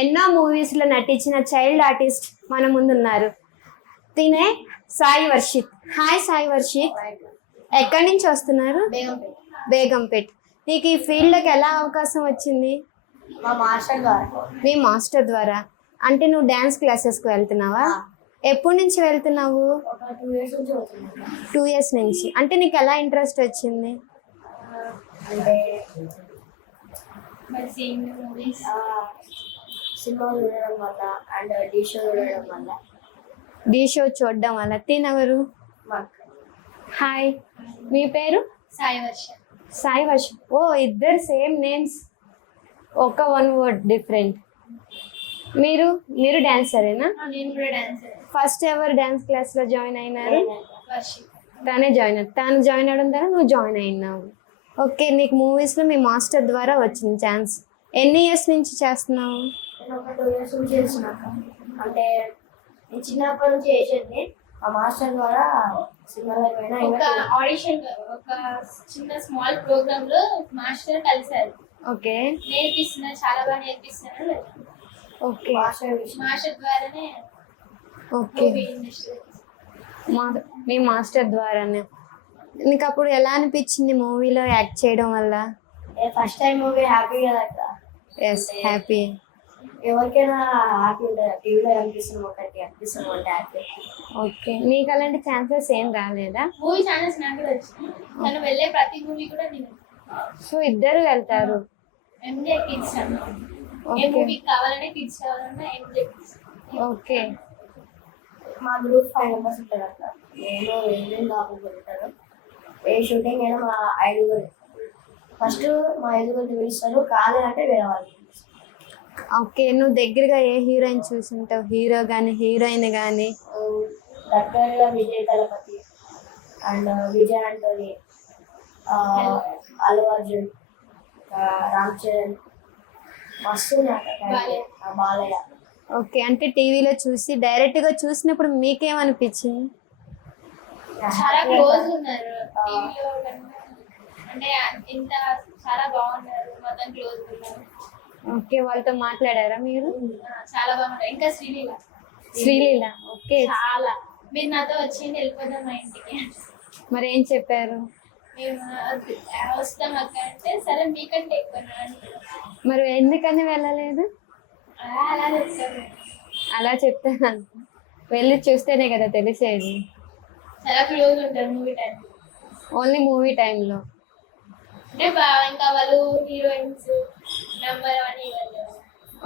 ఎన్నో మూవీస్లో నటించిన చైల్డ్ ఆర్టిస్ట్ మన ముందున్నారు. తినే సాయి వర్షిత్. హాయ్ సాయి వర్షిత్, ఎక్కడి నుంచి వస్తున్నారు? బేగంపేట్. నీకు ఈ ఫీల్డ్కి ఎలా అవకాశం వచ్చింది? మీ మాస్టర్ ద్వారా. అంటే నువ్వు డ్యాన్స్ క్లాసెస్కి వెళ్తున్నావా? ఎప్పటి నుంచి వెళ్తున్నావు? 2 years నుంచి. అంటే నీకు ఎలా ఇంట్రెస్ట్ వచ్చింది? డి షో చూడడం వల్ల. తినెవరు? హాయ్, మీ పేరు? సాయి వర్ష. ఓ, ఇద్దరు సేమ్ నేమ్స్, ఒక 1 word డిఫరెంట్. మీరు డాన్సరేనా? ఫస్ట్ ఎవరు డాన్స్ క్లాస్లో జాయిన్ అయినారు? తను జాయిన్ అవ్వడం ద్వారా నువ్వు జాయిన్ అయినావు. ఓకే, నీకు మూవీస్లో మీ మాస్టర్ ద్వారా వచ్చింది ఛాన్స్. ఎన్ని ఇయర్స్ నుంచి చేస్తున్నావు? 2 years నుంచి చేస్తున్నాను. అంటే నేను చిన్నప్పటి నుంచి చేసేది. మా మాస్టర్ ద్వారా ఒక ఆడిషన్, ఒక చిన్న స్మాల్ ప్రోగ్రామ్ లో మాస్టర్ కలిసారు. ఓకే, నేర్పిస్తున్నారు, చాలా బాగా నేర్పిస్తున్నారు. ఓకే, మాస్టర్ ద్వారానే. ఓకే, మీ మాస్టర్ ద్వారానే. నీకు అప్పుడు ఎలా అనిపించింది మూవీలో యాక్ట్ చేయడం వల్ల? ఫస్ట్ టైం మూవీ హ్యాపీ కదా. Yes, happy. ఎవరికైనా హ్యాపీ ఉంటుంది. టీవీలో అనిపిస్తుంది ఒకటి, అనిపిస్తుంది ఒకటి హ్యాపీ. ఓకే, నీకు అలాంటి ఛాన్సెస్ ఏం రాలేదా? మూవీ ఛానల్స్ నాకు కూడా వచ్చింది. తను వెళ్ళే ప్రతి మూవీ కూడా నేను. సో ఇద్దరు వెళ్తారు? ఎంజే కిడ్స్ అన్న. ఏ మూవీ కావాలనే కిడ్స్ కావాలన్నా ఎంజే కిడ్స్. ఓకే, మా గ్రూప్ 5 members ఉంటారు అట్లా. నేను ఎనిమిది బాబులు ఉంటారు. ఏ షూటింగ్ అయినా మా 5 ఫస్ట్ మా 5 పిలుస్తారు. కాలేదంటే వేరే వాళ్ళు. ఓకే, నువ్వు దగ్గరగా ఏ హీరోయిన్ చూసుంటావు? హీరో కానీ హీరోయిన్ కానీ? దగ్గరగా విజయ్ తలపతి అండ్ విజయ్ ఆంటోనీ, అల్లు అర్జున్, రామ్ చరణ్, మస్తు బాలయ్య. ఓకే, అంటే టీవీలో చూసి డైరెక్ట్గా చూసినప్పుడు మీకేమనిపించింది? చాలా క్లోజ్ ఉన్నారు టీవీలో కన్నా. అంటే ఇంత చాలా బాగున్నారు, మొత్తం క్లోజ్ ఉన్నారు. ఓకే, వాళ్ళతో మాట్లాడారా మీరు? చాలా బాగున్నారు. ఇంకా శ్రీలీల. ఓకే, చాలా. మీరు నాతో వచ్చింది వెళ్ళిపోదాం మా ఇంటికి. మరి ఏం చెప్పారు? మేము వస్తాం అక్క అంటే, సరే మీకంటే ఎక్కువ. మరి ఎందుకని వెళ్ళలేదు? అలా చెప్తాను. అలా చెప్తాను, వెళ్ళి చూస్తేనే కదా తెలిసేది. చాలా క్లోజ్ ఉంటారు మూవీ టైం. ఓన్లీ మూవీ టైంలో అంటే ఇంకా వాళ్ళు హీరోయిన్స్ నెంబర్ 1 ఇవ్వాలి.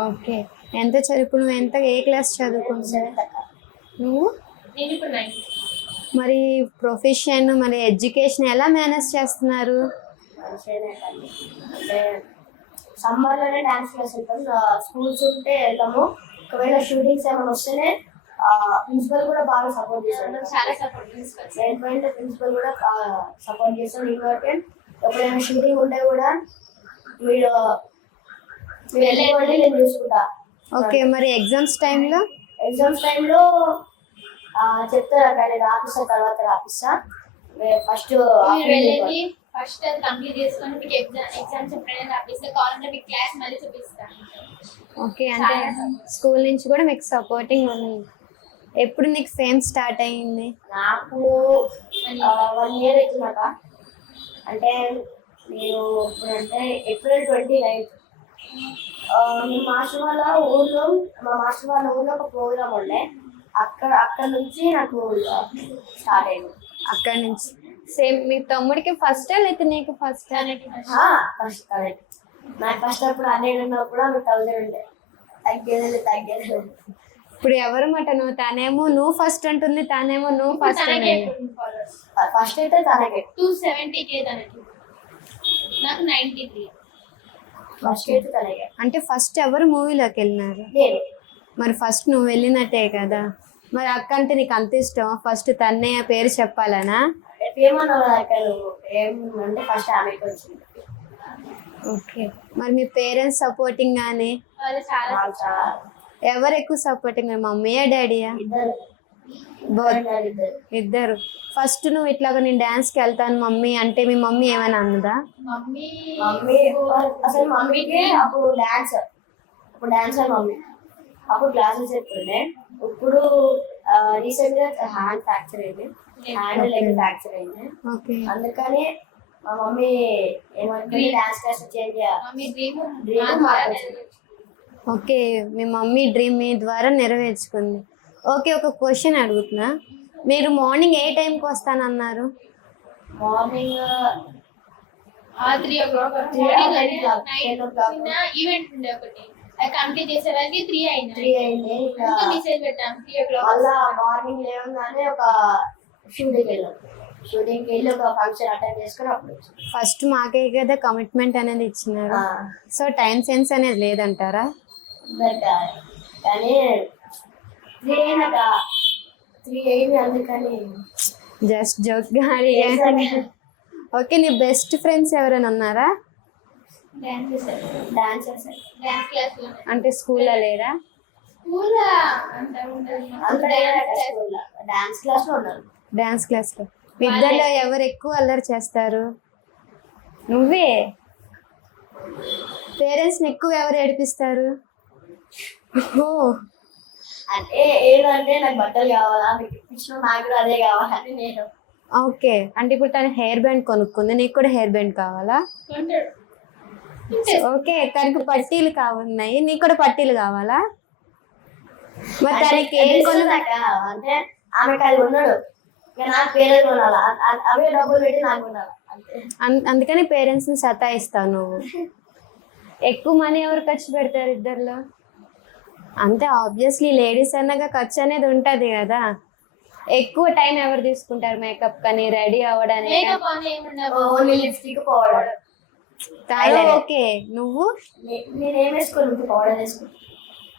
ఓకే, ఎంత చదువు? నువ్వు ఏ క్లాస్ చదువుకుంటున్నావు నువ్వు? నేను ఇప్పుడు 9. మరి ప్రొఫెషన్, మరి ఎడ్యుకేషన్ ఎలా మేనేజ్ చేస్తున్నారు? అంటే సమ్మర్లోనే డాన్స్ క్లాస్ వెళ్తాం. స్కూల్స్ ఉంటే వెళ్తాము. ఒకవేళ షూటింగ్స్ ఏమైనా వస్తేనే ప్రిన్సిపల్ కూడా బాగా సపోర్ట్ చేస్తాడు. చాలా సపోర్ట్. ప్రిన్సిపల్ కూడా సపోర్ట్ చేస్తాడు. ఇంకోటి ఎప్పుడైనా షూటింగ్ ఉంటే కూడా మీరు వెళ్ళేవాడిని నేను చూసుకుంటా. ఓకే, మరి ఎగ్జామ్స్ టైంలో చెప్తారా కానీ రాపిస్తా, తర్వాత రాపిస్తా. ఫస్ట్ వెళ్ళండి, ఫస్ట్ అది కంప్లీట్ చేసుకొని మీకు ఎగ్జామ్స్ ఎప్పుడైనా రాపిస్తే కావాలంటే మీకు క్లాస్ మళ్ళీ చూపిస్తాను. ఓకే, అంటే స్కూల్ నుంచి కూడా మీకు సపోర్టింగ్ ఉంది. ఎప్పుడు నీకు ఫేమ్ స్టార్ట్ అయ్యింది? నాకు 1 year అవుతున్నాక. అంటే నేను ఇప్పుడంటే April 29 మా మాస్టర్ వాళ్ళ ఊర్లో ఒక ప్రోగ్రామ్ ఉండే. అక్కడ నుంచి నాకు స్టార్ట్ అయింది. అక్కడ నుంచి సేమ్ మీ తమ్ముడికి ఫస్ట్ లేకపోతే నీకు ఫస్ట్? First correct. నాకు ఫస్ట్ అప్పుడు 100 ఉన్నప్పుడు 1000 ఉండే. తగ్గేది. ఇప్పుడు ఎవరు మాట నువ్వు? తనేమో నువ్వు ఫస్ట్ అంటుంది, తనేమో నువ్వు ఫస్ట్. ఫస్ట్ అయితే తనకి 270K, తనకి నాకు 93. ఫస్ట్ అయితే తనకి. అంటే ఫస్ట్ ఎవరు మూవీలోకి వెళ్ళినారు? మరి ఫస్ట్ నువ్వు వెళ్ళినట్టే కదా. మరి అక్క అంటే నీకు అంత ఇష్టం, ఫస్ట్ తన్నయ్య పేరు చెప్పాలనా? ఏమంటే ఫస్ట్ ఆమెకి వచ్చింది. ఓకే, మరి మీ పేరెంట్స్ సపోర్టింగ్ కానీ? ఎవరు ఎక్కువ సపోర్టింగ్, మమ్మీయా డాడీయా? ఇద్దరు. ఫస్ట్ నువ్వు ఇట్లాగా నేను డాన్స్కి వెళ్తాను మమ్మీ అంటే మీ మమ్మీ ఏమైనా అన్నదా? మమ్మీ అసలు మమ్మీకి అప్పుడు డాన్స్ అప్పుడు డాన్సర్ మమ్మీ. అప్పుడు క్లాసెస్ చెప్తుండే. ఇప్పుడు రీసెంట్ గా హ్యాండ్ ఫ్రాక్చర్ అయింది, హ్యాండ్ లెగ్ ఫ్రాక్చర్ అయింది. ఓకే అందుకని మా మమ్మీ ఏమంటుంది డాన్స్ క్లాస్ చేంజ్ చేయాలి. మమ్మీ డ్రీమ్ ఓకే, మీ మమ్మీ డ్రీమ్ మీ ద్వారా నెరవేర్చుకుంది. ఓకే, ఒక క్వశ్చన్ అడుగుతున్నా. మీరు మార్నింగ్ ఏ టైంకి వస్తానన్నారు? Morning 3 o'clock. 10 o'clock. చిన్న ఈవెంట్ ఉండే ఒకటి, అది కంప్లీట్ చేసేదానికి 3 అయింది. 3 అయింది. ఇంకా మెసేజ్ పెట్టాం 3 o'clock. మళ్ళా మార్నింగ్ లేవగానే ఒక షూటింగ్కి వెళ్ళాం. షూటింగ్కి వెళ్ళి ఒక ఫంక్షన్ అటెండ్ చేసుకుని అప్పుడు వచ్చాం. ఫస్ట్ మాకే కదా కమిట్మెంట్ అనేది ఇచ్చినారు. సో టైం సెన్స్ అనేది లేదంటారా? కానీ 3 అయినాక 3 అయింది అందుకని జస్ట్ జోక్ గా అడిగాను. ఓకే, నీ బెస్ట్ ఫ్రెండ్స్ ఎవరైనా ఉన్నారా? డాన్స్ చేశారు, డాన్స్ చేశారు. డాన్స్ క్లాస్ లో. అంటే స్కూల్లో లేరా? స్కూల్ అంత ఉండదు. డాన్స్ క్లాస్ లో ఉన్నారు. డాన్స్ క్లాస్ లో మీ ఇద్దరిలో ఎవరు ఎక్కువ అల్లరి చేస్తారు? నువ్వే. పేరెంట్స్ ని ఎక్కువ ఎవరు ఏడిపిస్తారు? ఓ, అంటే ఏంటంటే నాకు బట్టలు కావాలా, మీకు ఇప్పించిన నాకు కూడా అదే కావాలని నేను. ఓకే, అంటే ఇప్పుడు తను హెయిర్ బ్యాండ్ కొనుక్కుంది, నీకు కూడా హెయిర్ బ్యాండ్ కావాలా? ఉంటాడు. ఓకే, తనకు పట్టీలు కావున్నాయి, నీకు కూడా పట్టీలు కావాలా? మరి తనకి ఏం కొనుక్కుందాక అంటే ఆమెకు అది ఉన్నాడు, నాకు పేరే కొనాలా, అవే డబ్బులు పెట్టి నాకు కొనాలా అంతే. అందుకని పేరెంట్స్ ని సతాయిస్తావు నువ్వు. ఎక్కువ మనీ ఎవరు ఖర్చు పెడతారు ఇద్దరిలో? అంతే, ఆబ్వియస్లీ లేడీస్ అన్నగా ఖర్చు అనేది ఉంటది కదా. ఎక్కువ టైం ఎవరు తీసుకుంటారు మేకప్ కానీ రెడీ అవ్వడానికి? మేకప్ ఆన్ ఏముండదు, ఓన్లీ లిప్స్టిక్ పౌడర్. ఓకే, నువ్వు? నేనేం వేసుకోను, పౌడర్ వేసుకుంటాను.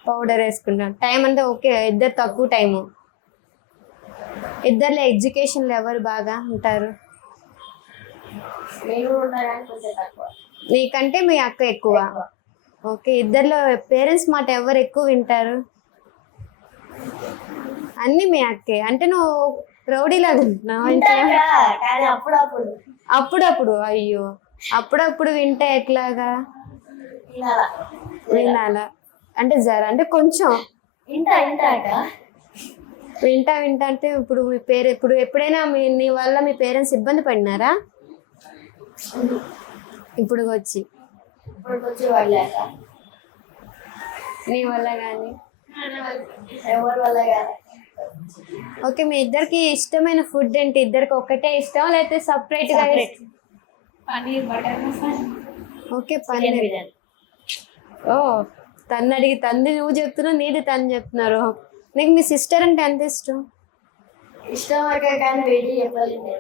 పౌడర్ వేసుకుంటాను. టైం అంతా ఓకే, ఇద్దరు తక్కువ టైము. ఇద్దరులో ఎడ్యుకేషన్లో ఎవరు బాగా ఉంటారు? నేను ఉన్నాను కొంచెం తక్కువ. నీకంటే మీ అక్క ఎక్కువ. ఓకే, ఇద్దరిలో పేరెంట్స్ మాట ఎవరు ఎక్కువ వింటారు? అన్ని మీ అక్కే. అంటే నువ్వు రౌడీలాగా ఉంటున్నావు అంటే? కానీ అప్పుడప్పుడు అప్పుడప్పుడు. అయ్యో, అప్పుడప్పుడు వింటే ఎట్లాగా? వినాలా అంటే జర అంటే కొంచెం వింటా అంటే ఇప్పుడు మీ ఇప్పుడు ఎప్పుడైనా నీ వల్ల మీ పేరెంట్స్ ఇబ్బంది పడినారా? ఇప్పుడు వచ్చి వాళ్ళక నీ వల్ల కానీ? ఎవరి వల్ల కాదు. ఓకే, మీ ఇద్దరికి ఇష్టమైన ఫుడ్ ఏంటి? ఇద్దరికి ఒకటే ఇష్టం లేకపోతే సపరేట్ గా? పన్నీర్ బటర్ మసాలా. ఓకే, పన్నీర్. ఓ, తను అడిగి తంది నువ్వు చెప్తున్నావు, నీది తను చెప్తున్నారు. నీకు మీ సిస్టర్ అంటే ఎంత ఇష్టం? కానీ బయటికి చెప్పలేదు.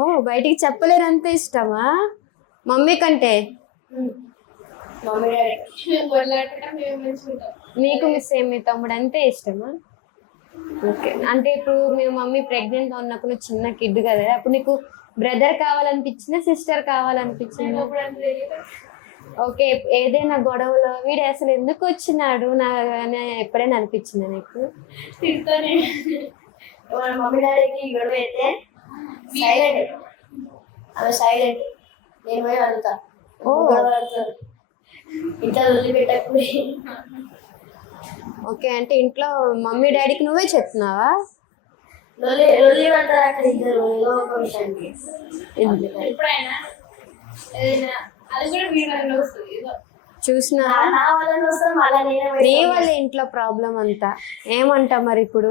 ఓ, బయటికి చెప్పలేరు అంత ఇష్టమా మమ్మీ కంటే? మమ్మీ నీకు మీ తమ్ముడు అంతే ఇష్టమా? ఓకే, అంటే ఇప్పుడు మీ మమ్మీ ప్రెగ్నెంట్ గా ఉన్నప్పుడు నువ్వు చిన్న కిడ్ కదా, అప్పుడు నీకు బ్రదర్ కావాలనిపించిందా, సిస్టర్ కావాలనిపించిందా? ఓకే, ఏదైనా గొడవలో వీడు అసలు ఎందుకు వచ్చినాడు ఎప్పుడైనా అనిపించిందా నీకు? మమ్మీ డాడీకి గొడవ అయితే సైలెంట్ నేను పోయి అడుగుతా. ఇంట్లో వదిలిపెట్టకపోయి. ఓకే, అంటే ఇంట్లో మమ్మీ డాడీకి నువ్వే చెప్తున్నావా? చూసినా నీ వాళ్ళ ఇంట్లో ప్రాబ్లం అంతా ఏమంటా మరి ఇప్పుడు?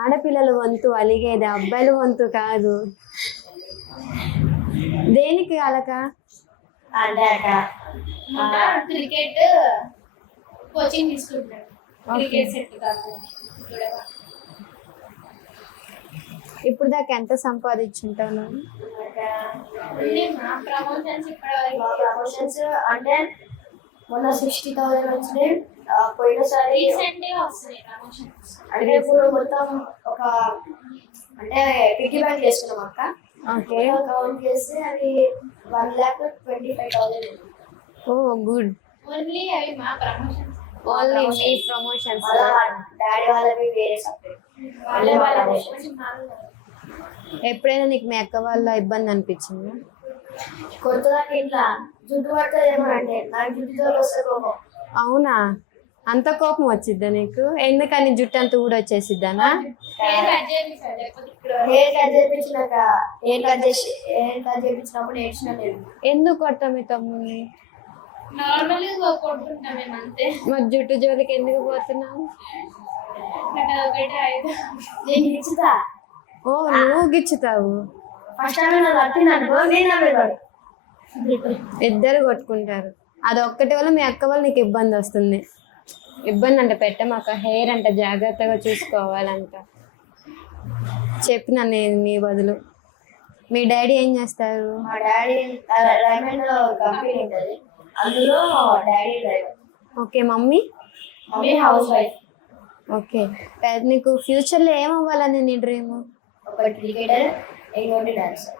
ఆడపిల్లల వంతు అలిగేది, అబ్బాయిల వంతు కాదు. దేనికి అలక? క్రికెట్ కోచింగ్ తీసుకుంటాడు. క్రికెట్ సెట్ కాకుండా ఇప్పుడు దాకా ఎంత సంపాదించుంటాను? ప్రమోషన్స్ అంటే మొన్న 60,000 వచ్చినాయి. పోయినసారి అంటే ఇప్పుడు మొత్తం ఒక అంటే పిగ్గీ బ్యాంక్ చేసుకున్నాం అక్క. కౌంట్ చేస్తే అది 1,25,000. ఓ గుడ్. ఓన్లీ అవి మా ప్రమోషన్స్. ఓన్లీ మీ ప్రమోషన్స్. డాడీ వాళ్ళవి వేరే సపరేట్. ఎప్పుడైనా నీకు మీ అక్క వాళ్ళ ఇబ్బంది అనిపించిందా? కొత్తగా ఇట్లా జుట్టు పడుతుందేమో అంటే నాకు జుట్టుతో వస్తే కోపం. అవునా, అంత కోపం వచ్చిద్దా నీకు? ఎందుకని జుట్టు అంతా కూడా వచ్చేసిద్దానా? హెయిర్ కట్ చేయించాలి లేకపోతే ఇక్కడ హెయిర్ కట్ చేయించినాక హెయిర్ కట్ చేయించినప్పుడు ఏడ్చిన లేదు. ఎందుకు కొడతావు మీ తమ్ముడిని? నార్మల్ గా కొట్టుకుంటాం మేము అంతే. మరి జుట్టు జోలికి ఎందుకు పోతున్నావు? నాకు ఒకటి ఐదు నేను ఇచ్చుతా ఓ, నువ్వు గిచ్చుతావు. ఫస్ట్ టైం నన్ను కట్టిననుకో నేను నవ్వేవాడు. ఇద్దరు కొట్టుకుంటారు. అది ఒక్కటి వల్ల మీ అక్క వల్ల నీకు ఇబ్బంది వస్తుంది. ఇబ్బంది అంటే పెట్టమాక, హెయిర్ అంట జాగ్రత్తగా చూసుకోవాలంట చెప్పిన నేను నీ బదులు. మీ డాడీ ఏం చేస్తారు? మా డాడీ రైమండ్ లో కంపెనీ ఉంటుంది, అందులో daddy driver. Okay. Mummy? Mummy house wife. Okay. నీకు ఫ్యూచర్లో ఏమవ్వాలని నీ డ్రీమ్? ఒకటి క్రికెటర్, ఇంకోటి డాన్సర్.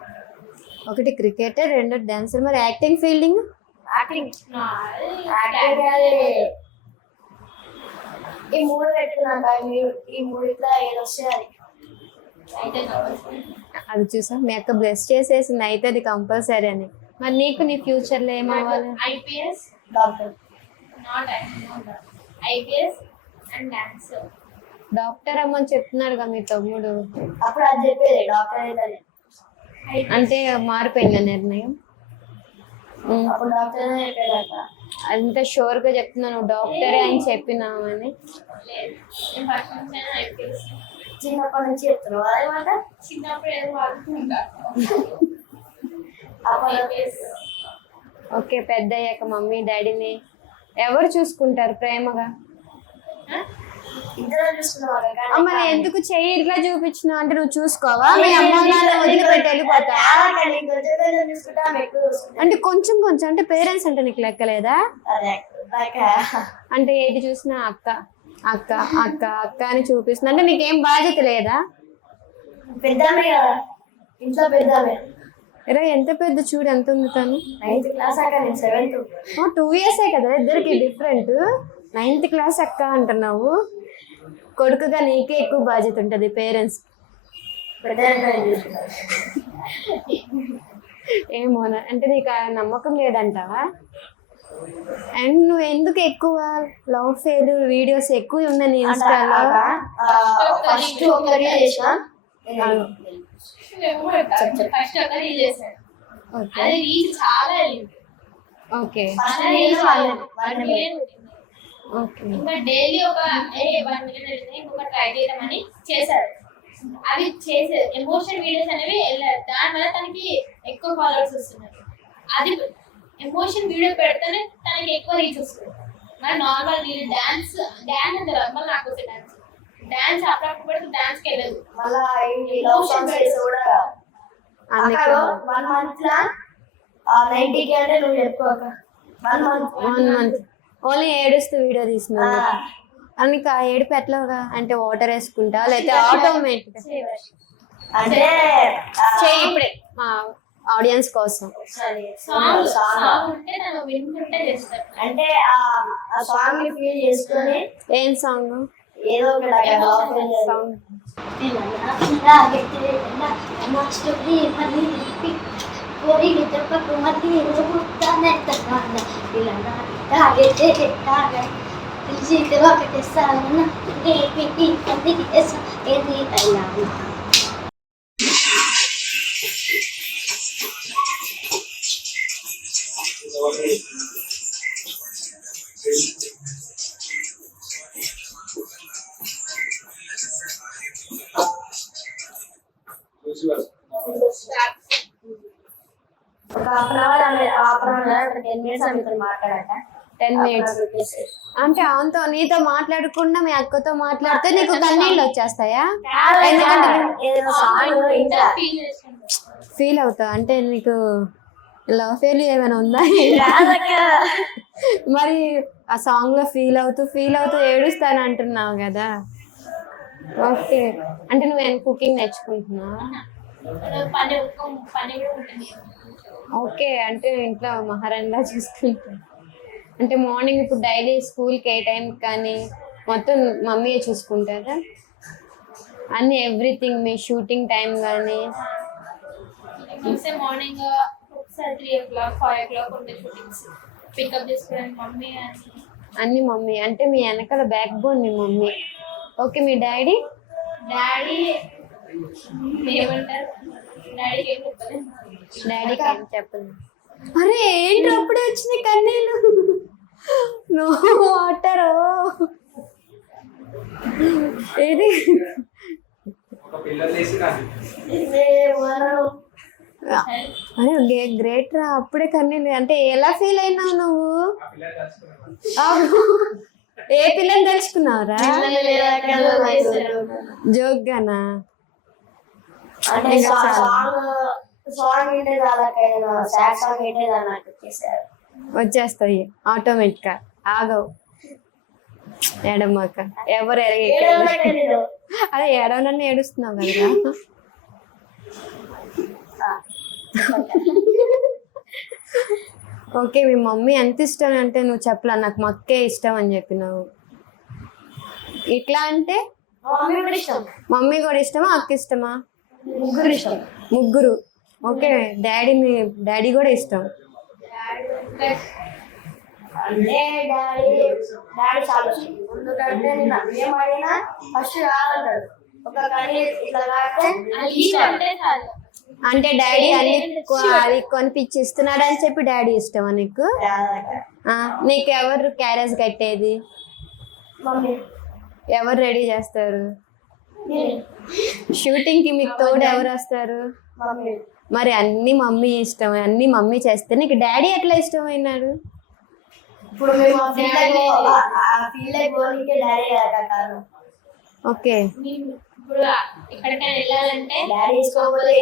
ఒకటి క్రికెటర్, రెండు డాన్సర్. మరి యాక్టింగ్, ఫీల్డింగ్? యాక్టింగ్ యాక్టింగ్ ఈ మూడు పెట్టుకున్నాక ఈ మూడిట్లో ఏది వస్తే అది. అయితే అది చూసా, మీ అక్క బ్లెస్ చేసేసింది అయితే అది కంపల్సరీ అని. మరి నీకు నీ ఫ్యూచర్లో ఏమవ్వాలి? IPS, doctor. Not IPS and dancer. Doctor అమ్మని చెప్తున్నాడుగా మీ తమ్ముడు. అప్పుడు అది చెప్పేది డాక్టర్ అయితే. అంటే మారిపోయిందా నిర్ణయం? అప్పుడు డాక్టర్ చెప్పేదాక అంత షూర్గా చెప్తున్నాను డాక్టరే అని చెప్పినామని? లేదు, నేను ఫస్ట్ నుంచి ఐపీఎస్. చిన్నప్పటి నుంచి చెప్తున్నావు అదేమాట. చిన్నప్పుడు ఏదో వాడుకుంటా ఐపీఎస్. ఓకే. పెద్ద అయ్యాక మమ్మీ డాడీని ఎవరు చూసుకుంటారు ప్రేమగా? ఇద్దరు చూసుకున్నావు. మరి ఎందుకు చెయ్యి ఇట్లా చూపించినావు? అంటే నువ్వు చూసుకోవా? మీ అమ్మ నాన్న వదిలిపెట్టి వెళ్ళిపోతా? చూసుకుంటా ఎక్కువ చూసుకుంటా. అంటే కొంచెం కొంచెం, అంటే పేరెంట్స్ అంటే నీకు లెక్కలేదా? అదే అంటే ఏది చూసినా అక్క అక్క అక్క అక్క అని చూపిస్తున్నా, అంటే నీకేం బాధ్యత లేదా? పెద్దామే కదా ఇంట్లో, పెద్దామే. ఎరా ఎంత పెద్ద చూడు, ఎంత ఉంది తను? 9th క్లాస్ అక్క, నేను 7th. 2 years కదా ఇద్దరికి డిఫరెంట్. 9th క్లాస్ అక్క అంటున్నావు. కొడుకుగా నీకే ఎక్కువ బాధ్యత ఉంటుంది పేరెంట్స్. ఏమో, అంటే నీకు ఆ నమ్మకం లేదంటావా? అండ్ నువ్వు ఎందుకు ఎక్కువ లవ్ ఫెయిల్యూర్ వీడియోస్ ఎక్కువ ఉన్నాయి నీ ఇన్స్టాలో? ఫస్ట్ ఒకటి చేసిన ఫస్ట్ ఒక రీల్ చేశాను, అది రీల్ చాలా వెళ్ళింది. Okay okay. ఇంకా డైలీ ఒక 1 million వెళ్ళింది, ఇంకొక ట్రై చేయడం చేశారు. అవి చేసే ఎమోషన్ వీడియోస్ అనేవి వెళ్ళారు, దానివల్ల తనకి ఎక్కువ ఫాలోవర్స్ వస్తున్నారు. అది ఎమోషన్ వీడియో పెడితేనే తనకి ఎక్కువ రీచ్ వస్తుంది. మరి నార్మల్ రీల్ డాన్స్ అంటే మళ్ళీ నాకు వస్తే డాన్స్ అప్పుడప్పుడు పెడితే డాన్స్కి వెళ్ళదు. మళ్ళీ లవ్ సాంగ్స్ చేసి కూడా 1 month లా 90K అంటే నువ్వు చెప్పుకోక 1 month ఓన్లీ ఏడుస్తూ వీడియో తీసినా. నీకు ఆ ఏడుపు ఎట్లాగా? అంటే వాటర్ వేసుకుంటా లేకపోతే ఆటోమేటిక్? అంటే చేయి ఇప్పుడే మా ఆడియన్స్ కోసం. సాంగ్ ఉంటే తను వినుకుంటే చేస్తారు. అంటే ఆ సాంగ్ ని ఫీల్ చేసుకొని ఏం సాంగ్? ఏదో ఒకటి సాంగ్ ఒక హాఫ్ అన్ అవర్ 10 minutes మీతో మాట్లాడట. 10 minutes అంటే అవునుతో నీతో మాట్లాడకుండా మీ అక్కతో మాట్లాడితే నీకు కన్నీళ్ళు వచ్చేస్తాయా? ఫీల్ అవుతావు అంటే నీకు లవ్ ఫెయిల్యూర్ ఏమైనా ఉందా? మరి ఆ సాంగ్ లో ఫీల్ అవుతూ ఏడుస్తాను అంటున్నావు కదా. ఓకే. అంటే నువ్వు కుకింగ్ నేర్చుకుంటున్నావు? పని కూడా ఉంటుంది. ఓకే. అంటే ఇంట్లో మహారాణిలా చూసుకుంటాను. అంటే మార్నింగ్ ఇప్పుడు డైలీ స్కూల్కి ఏ టైం కానీ మొత్తం మమ్మీయే చూసుకుంటారా అన్ని? ఎవ్రీథింగ్ మీ షూటింగ్ టైం కానీ మార్నింగ్ ఒకసారి 3 o'clock 5 o'clock ఉండే షూటింగ్స్ పికప్ చేసుకోవడానికి మమ్మీ అన్ని మమ్మీ అంటే మీ వెనకాల బ్యాక్ బోన్ మీ మమ్మీ. ఓకే, మీ డాడీ? డాడీ ఏమంటారు, డాడీకి ఏం చెప్పలేదు. డాడీకి ఏం చెప్పదు. అరే ఏంటి అప్పుడే వచ్చినాయి కన్నీళ్ళు? No water. ఏది అరే గ్రేట్ రా, అప్పుడే కన్నీళ్ళు. అంటే ఎలా ఫీల్ అయినావు నువ్వు? ఏ పిల్లని తెలుసుకున్నావురా? జోక్గానా? అంటే సాంగ్ వింటే సాడ్ సాంగ్ వింటే నాకు వచ్చేసారు. వచ్చేస్తాయి ఆటోమేటిక్ గా, ఆగవు. ఏడమ్మాక ఎవరు అదే ఏడవనన్ను ఏడుస్తున్నావు కదా. ఓకే, మీ మమ్మీ ఎంత ఇష్టం అంటే నువ్వు చెప్పలా, నాకు మా అక్కే ఇష్టం అని చెప్పినావు. ఇట్లా అంటే మమ్మీ కూడా ఇష్టమా, అక్క ఇష్టమా? ముగ్గురు ఇష్టం. ముగ్గురు. ఓకే, డాడీ కూడా ఇష్టం. అంటే డాడీ చాలా ఇష్టం. ఎందుకంటే నేను ఏం అడిగినా ఫస్ట్ రావాలంటాడు. ఒక కనీ ఇట్లా కాకపోతే అంటే చాలు. అంటే డాడీ అన్ని అది కొనిపించి ఇస్తున్నాడు అని చెప్పి డాడీ ఇష్టమా నీకు? నీకు ఎవరు క్యారేజ్ కట్టేది? మమ్మీ. ఎవరు రెడీ చేస్తారు? షూటింగ్ కి మీకు తోడు ఎవరు వస్తారు? మమ్మీ. మరి అన్ని మమ్మీ ఇష్టం, అన్ని మమ్మీ చేస్తే నీకు డాడీ ఎట్లా ఇష్టమైనాడు? ఇప్పుడు మేము ఫీల్డ్ పోనీకే డాడీ కారణం. ఓకే, ఇప్పుడు ఎక్కడికైనా వెళ్ళాలంటే డాడీ తీసుకోకపోతే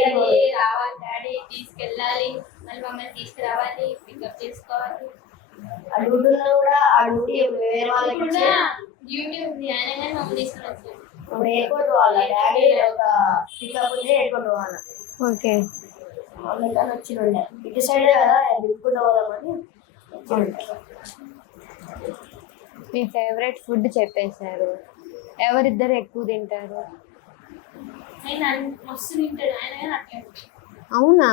రావాలి, డాడీ తీసుకెళ్ళాలి, మళ్ళీ మమ్మల్ని తీసుకురావాలి, పికప్ చేసుకోవాలి. ఆ డ్యూటీలో కూడా ఆ డ్యూటీ వేరే వాళ్ళకి కూడా డ్యూటీ ఉంది, ఆయన కానీ మమ్మల్ని తీసుకుని వచ్చారు. ఇప్పుడు ఎయిర్పోర్ట్ పోవాలి, డాడీ ఒక పికప్ ఉంటే ఎయిర్పోర్ట్ పోవాలి. ఓకే, అందుకని వచ్చిండే ఇటు సైడ్ కదా దిక్కుంటూ పోదామని వచ్చిండే. మీ ఫేవరెట్ ఫుడ్ చెప్పేశారు. ఎవరిద్దరు ఎక్కువ తింటారు? ఆయన మస్తు తింటాడు, ఆయన కానీ అట్లా అవునా?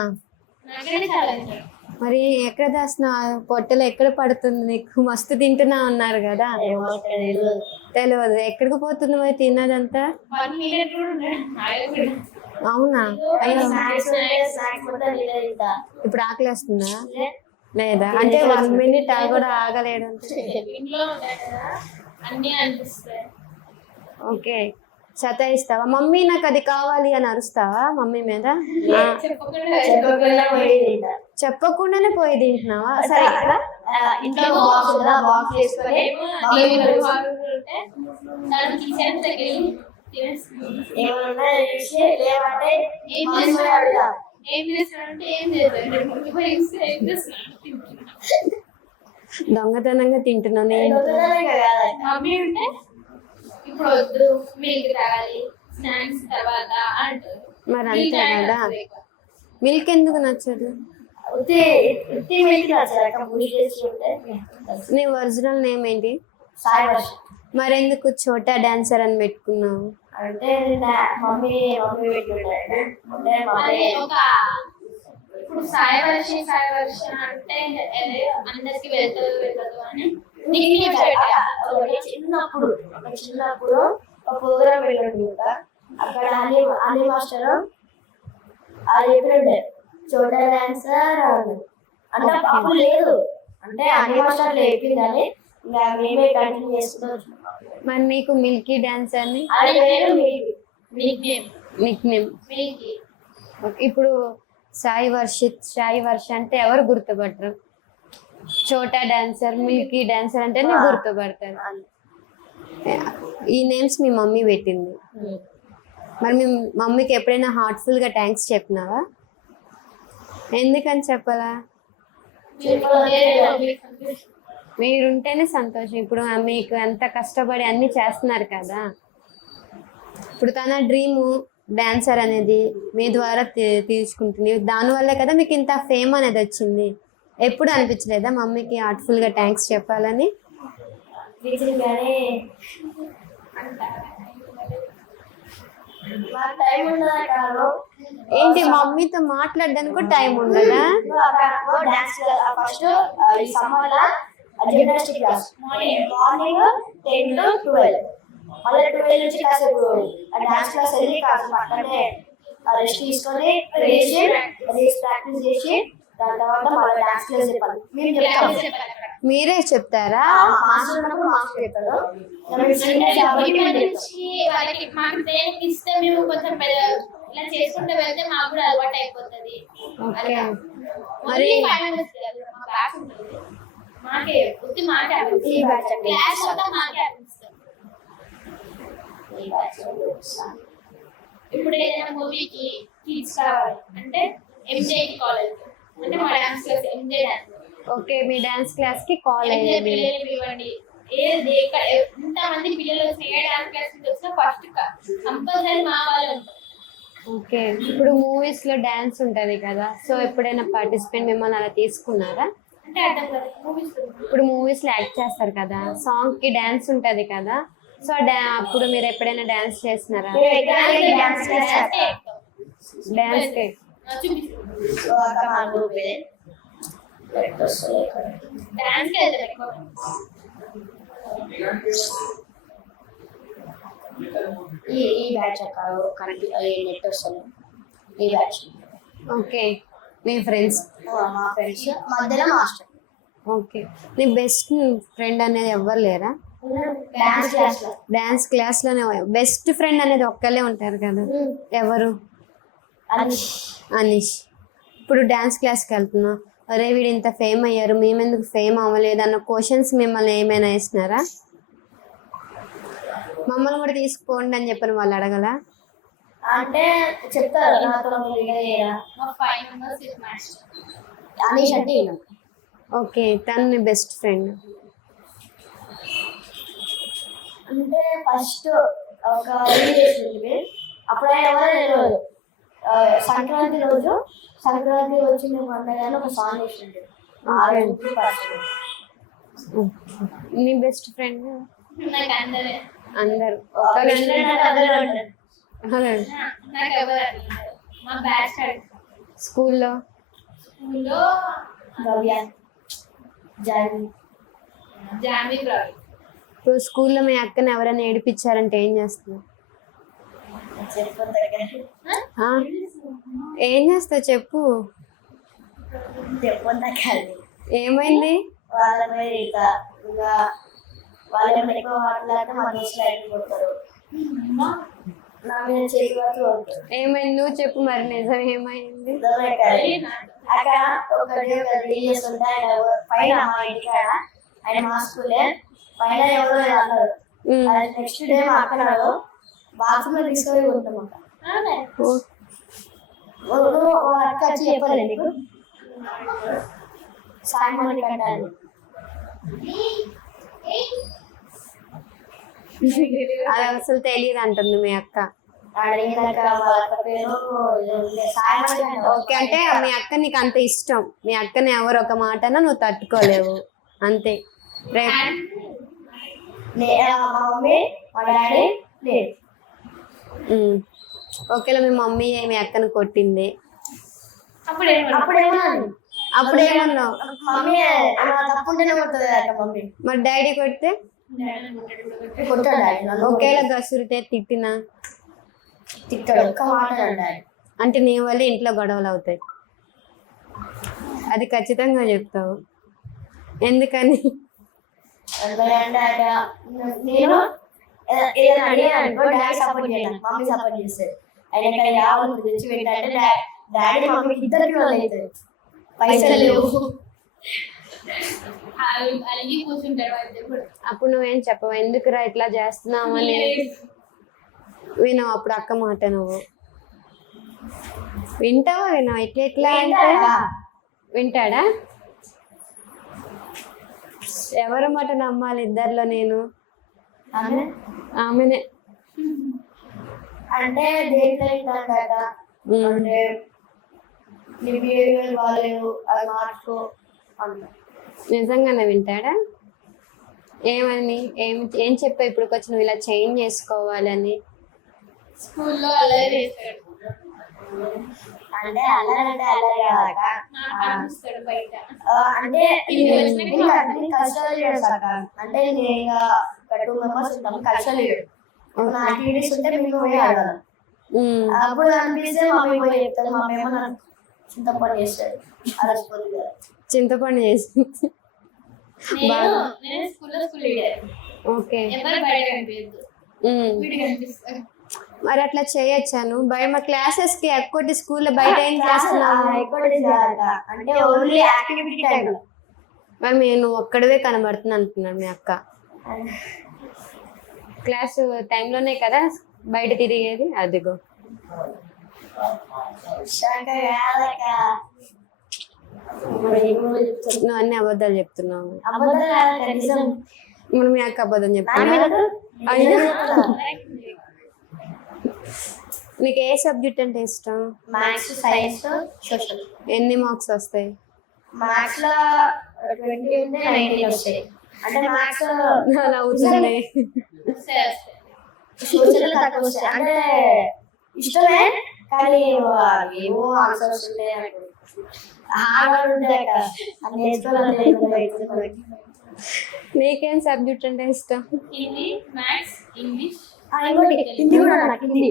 నాకైనా చాలా తింటాడు. మరి ఎక్కడ దాస్తున్నావు? పొట్టలో ఎక్కడ పడుతుంది నీకు? మస్తు తింటున్నా ఉన్నారు కదా. తెలియదు ఎక్కడికి పోతుంది మరి తిన్నదంతా? 1 minute కూడా ఉన్నాడు, ఆయన కూడా. అవునా? అయ్యో, తింటా. ఇప్పుడు ఆకలి వస్తుందా? లేదా? అంటే 1 minute కూడా ఆగలేడు. ఇంట్లో ఉంటాయి కదా అన్నీ అనిపిస్తాయి. ఓకే, సతాయిస్తావా? మమ్మీ నాకు అది కావాలి అని అరుస్తావా మమ్మీ మీద? చెప్పకుండా చెప్పకుండానే పోయి తింటున్నావా? సరే, ఇంట్లో బాక్స్ ఉందా, బాక్స్ వేసుకొని ఏమన్నా చేసి లేవంటే ఏం చేస్తానంటే ఏం చేస్తాను దొంగతనంగా తింటున్నాను నేను. మమ్మీ ఉంటే ఇప్పుడు వద్దు, మిల్క్ తాగాలి, స్నాక్స్ తర్వాత అంటారు. మరి అంతే కదా. మిల్క్ ఎందుకు నచ్చదు? నీ ఒరిజినల్ నేమ్ ఏంటి? మరి ఎందుకు చోటా డాన్సర్ అని పెట్టుకున్నావు? అంటే మమ్మీ పెట్టుకుంటారు. అదే ఒక ఇప్పుడు సాయి వర్ష అంటే అందరికి వెళ్ళదు అని చిన్నప్పుడు ఒక ప్రోగ్రామ్ వెళ్ళండి కదా, అక్కడ అన్ని మాస్టర్ అది చెప్పినట్టే చోటా డాన్సర్ అంటే అప్పుడు లేదు, అంటే అన్ని మాస్టర్లు చెప్పిందని ఇంకా మేమే కంటిన్యూ చేస్తున్నాం. మరి నీకు మిల్కీ డాన్స్ అని నిక్ నేమ్. ఇప్పుడు సాయి వర్ష అంటే ఎవరు గుర్తుపట్టరు? చోటా డాన్సర్, మిల్కీ డాన్సర్ అంటేనే గుర్తుపడతారు. ఈ నేమ్స్ మీ మమ్మీ పెట్టింది. మరి మీ మమ్మీకి ఎప్పుడైనా హార్ట్ఫుల్ గా థ్యాంక్స్ చెప్పినావా? ఎందుకని చెప్పాలా? మీరుంటేనే సంతోషం. ఇప్పుడు మీకు ఎంత కష్టపడి అన్ని చేస్తున్నారు కదా. ఇప్పుడు తన డ్రీము డాన్సర్ అనేది మీ ద్వారా తీర్చుకుంటుంది. దానివల్లే కదా మీకు ఇంత ఫేమ్ అనేది వచ్చింది. ఎప్పుడు అనిపించలేదా మమ్మీకి హార్ట్ఫుల్ గా థ్యాంక్స్ చెప్పాలని? మాకు టైం ఉండదా కాదు. ఏంటి మమ్మీతో మాట్లాడడానికి టైం ఉండదా? డాన్స్ ఫస్ట్ ఈ సమ్మర్ లో జిమ్నాస్టిక్ క్లాస్ మార్నింగ్ 10 to 12, మళ్ళీ 12 నుంచి క్లాస్ డాన్స్ క్లాస్ వెళ్ళి కాస్త పక్కనే రెస్ట్ తీసుకొని రేస్ ప్రాక్టీస్ చేసి దాని తర్వాత మళ్ళీ డాన్స్ క్లాస్ చెప్పాలి. మేము చెప్తాం, మీరే చెప్తారా? మాస్టర్ ఉన్నప్పుడు మాస్టర్ చెప్తాడు. మేము సీనియర్స్ కాబట్టి మేము చెప్తాం. వాళ్ళకి మాకు దేనికి ఇస్తే మేము కొంచెం ఇలా చేసుకుంటూ వెళ్తే మాకు కూడా అలవాటు అయిపోతుంది. ఓకే. మరి మాకే ఉత్తి మాకే ఈ బ్యాచ్ అంటే క్లాస్ అంతా మాకే అనిపిస్తుంది. ఈ బ్యాచ్ ఇప్పుడు ఏదైనా మూవీకి కిడ్స్ కావాలి అంటే ఎంజే కాలేజ్ అంటే మా dance class MJ dance. Okay, మీ డాన్స్ క్లాస్ కి కాల్ ఎంజే అయ్యేది. పిల్లలు పిలవండి. ఏది ఎంతమంది పిల్లలు వచ్చిన ఏ డాన్స్ క్లాస్ నుంచి వచ్చినా ఫస్ట్ కంపల్సరీ మా వాళ్ళు ఉంటారు. ఓకే, ఇప్పుడు మూవీస్ లో డాన్స్ ఉంటది కదా, సో ఎప్పుడైనా పార్టిసిపేట్ మిమ్మల్ని అలా తీసుకున్నారా? అంటే అర్థం కాదు మూవీస్ ఇప్పుడు మూవీస్ లో యాక్ట్ చేస్తారు కదా, సాంగ్ కి డాన్స్ ఉంటది కదా, సో అప్పుడు మీరు ఎప్పుడైనా డాన్స్ చేసినారా? డాన్స్ క్లాస్ డాన్స్ కి డాన్స్ కి వెళ్తాం ఎక్కువ. ఈ బ్యాచ్ కరెక్ట్ నెట్ వస్తాను. ఈ బ్యాచ్ ఓకే, మీ ఫ్రెండ్స్. మా ఫ్రెండ్స్ మధ్యలో మాస్టర్. ఓకే, నీ బెస్ట్ ఫ్రెండ్ అనేది ఎవ్వరు లేరా? డాన్స్ క్లాస్ లో డాన్స్ క్లాస్ లోనే బెస్ట్ ఫ్రెండ్ అనేది ఒక్కలే ఉంటారు కదా, ఎవరు? అనీష్. ఇప్పుడు డాన్స్ క్లాస్కి వెళ్తున్నా, అరే వీడు ఇంత ఫేమ్ అయ్యారు, మేమెందుకు ఫేమ్ అవ్వలేదు అన్న క్వశ్చన్స్ మిమ్మల్ని ఏమైనా వేసినారా? మమ్మల్ని కూడా తీసుకుపోండి అని చెప్పని వాళ్ళు అడగల? అంటే చెప్తారు నాతో మా 5 members is master. అనీష్ అంటే ఈయన. ఓకే, తను నీ బెస్ట్ ఫ్రెండ్. అంటే ఫస్ట్ ఒక రీల్ చేసింది, అప్పుడు ఆయన ఎవరో తెలియదు. సంక్రాంతి రోజు వచ్చింది పండుగ ఒక సాంగ్ వేసింది. ఆ రోజు పరిచయం. నీ బెస్ట్ ఫ్రెండ్? నాకు అందరే అందరు అందరూ ఉంటారు. నాకు ఎవరు అట్లా మా బ్యాచ్ స్కూల్లో భవ్య, జాన్వి, జామీ రవి. ఇప్పుడు స్కూల్లో మీ అక్కని ఎవరైనా ఏడిపించారంటే ఏం చేస్తున్నావు? ఆ? ఏం చేస్తావు చెప్పు. ఏమైంది? వాళ్ళ మీద ఇంకా వాళ్ళ ఎక్కువ మాట్లాడితే మా దోస్తులు అయిపోతారు. నా మీద చేతి వరకు పోతారు. ఏమైంది నువ్వు చెప్పు మరి, నిజం ఏమైంది? అక్కడ ఒక రీల్ చేస్తుంటే ఆయన పైన మా ఇంటికాడ ఆయన మా స్కూలే పైన ఎవరో అన్నారు. నెక్స్ట్ డే మా అక్కడ బాత్రూమ్ లో తీసుకొని ఉంటాం. అక్క వచ్చి చెప్పలేదు నీకు సాయంత్రం కంటాను. అది అసలు తెలియదు అంటుంది మీ అక్క. ఓకే, అంటే మీ అక్క నీకు అంత ఇష్టం, మీ అక్కని ఎవరు ఒక మాటనా నువ్వు తట్టుకోలేవు అంతే. రేపు మా మమ్మీ మా డాడీ లేదు. ఓకేలా మీ మమ్మీ మీ అక్కని కొట్టింది, అప్పుడేమన్నావు? మమ్మీ తప్పుంటేనే కొడుతుంది మమ్మీ. మరి డాడీ కొడితే కొట్టాడు. ఒకేలా గసురితే తిట్టినా తిట్టాడు, ఒక్క మాట డాడీ. అంటే నీ వల్ల ఇంట్లో గొడవలు అవుతాయి, అది ఖచ్చితంగా చెప్తావు. ఎందుకని? నేను ఏదైనా అడిగాను డాడీ సపోర్ట్ చేయాలి, మమ్మీ సపోర్ట్ చేస్తారు. ఆయన యాభై తెచ్చి పెట్టాలంటే డాడీ మమ్మీకి ఇద్దరికి వాళ్ళు అవుతారు. పైసలు లేవు. అప్పుడు నువ్వేం చెప్పవు, ఎందుకురా ఇట్లా చేస్తున్నావు అని వినవు. అప్పుడు అక్క మాట నువ్వు వింటావా? వినవు? ఎట్లా అంటే వింటాడా? ఎవరి మాట నమ్మాలి ఇద్దరిలో? నేను ఆమెనే. అంటే దేంట్లో ఏంటంటే అంటే నీ బిహేవియర్ బాగాలేదు, అది మార్చుకో అంట. నిజంగానే వింటాడా? ఏమని ఏం చెప్పావు ఇప్పటికి వచ్చి నువ్వు ఇలా చేంజ్ చేసుకోవాలని? స్కూల్లో అల్లరి చేస్తాడు, అంటే అల్లరి కాదక నాకు కనిపిస్తాడు బయట. అంటే కల్చరల్ లీడర్స్ అక్క. అంటే నేను ఇక 2 మెంబర్స్ ఉంటాం కల్చరల్ లీడర్. నా యాక్టివిటీస్ ఉంటే మేము పోయి ఆడాలి. అప్పుడు అనిపిస్తే మమ్మీ పోయి చెప్తాను, మమ్మీ ఏమో నాకు చింతపండు చేస్తాడు అలసిపోతుంది కదా. చింతపండు చేసి నేను స్కూల్ లీడర్. ఓకే. ఎవరు బయట కనిపించదు, వీడికి కనిపిస్తారు. మరి అట్లా చేయొచ్చాను మా క్లాసెస్ కి ఎక్కువ స్కూల్లో బయట ఏం చేస్తున్నావు? అంటే ఓన్లీ యాక్టివిటీ టైం. మరి నేను ఒక్కడవే కనబడుతున్నా అంటున్నాను మీ అక్క. క్లాస్ టైంలోనే కదా బయట తిరిగేది. అదిగో నువ్వు అన్ని అబద్ధాలు చెప్తున్నావు. మరి మీ అక్క అబద్ధం చెప్తున్నా. నీకు ఏ సబ్జెక్ట్ అంటే ఇష్టం? Maths, science, social. ఎన్ని మార్క్స్ వస్తాయి? మ్యాథ్స్ లో 20 ఉంటే 90 వస్తాయి. అంటే మ్యాథ్స్ అవుతుంది. సోషల్ తక్కువ వస్తాయి. అంటే ఇష్టమే కానీ ఏమో ఆన్సర్స్ ఉంటాయి హార్డ్ ఉంటాయి కదా, అది నేర్చుకోవాలి. నీకేం సబ్జెక్ట్ అంటే ఇష్టం? Hindi, maths, English. ఇంకోటి హిందీ కూడా నాకు హిందీ.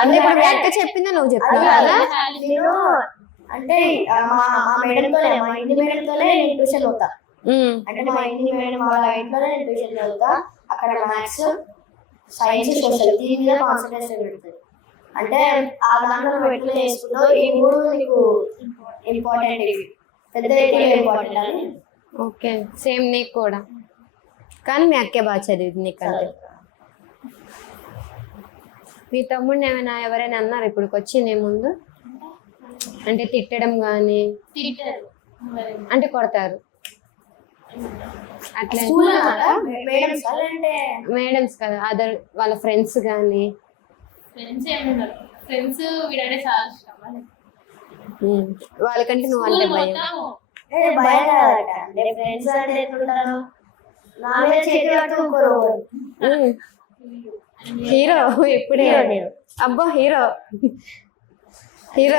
అంటే ఇప్పుడు మీ అక్క చెప్పిందా నువ్వు చెప్తున్నావు కదా? నేను అంటే మా మేడంతోనే, మా హిందీ మేడంతోనే నేను ట్యూషన్ అవుతా. అంటే మా హిందీ మేడం వాళ్ళ ఇంట్లోనే నేను ట్యూషన్ చదువుతా. అక్కడ మ్యాథ్స్, సైన్స్, సోషల్ దీని మీద కాన్సన్ట్రేషన్ పెడుతుంది. అంటే ఆ దాంట్లో నువ్వు ఎట్లా చేసుకుంటావు, ఈ 3 నీకు ఇంపార్టెంట్, ఇవి పెద్ద ఇంపార్టెంట్ అని. ఓకే, సేమ్ నీకు కూడా. కానీ మీ అక్కే బాగా చదివింది నీకంటే. మీ తమ్ముడిని ఎవరైనా అన్నారు ఇప్పటికి వచ్చి నీ ముందు? అంటే తిట్టడం కానీ అంటే కొడతారు అట్లా? మేడమ్స్ కదా, అదర్ వాళ్ళ ఫ్రెండ్స్ కానీ? ఫ్రెండ్స్ ఏమున్నారు, ఫ్రెండ్స్ వీడంటే చాలా ఇష్టం వాళ్ళకంటే నువ్వు అంటే భయం? భయం కాదట. అంటే ఫ్రెండ్స్ అంటే ఎట్లుంటారు, నా మీద చేతి పట్టుకోరు. హీరో ఎప్పుడే అబ్బా హీరో హీరో.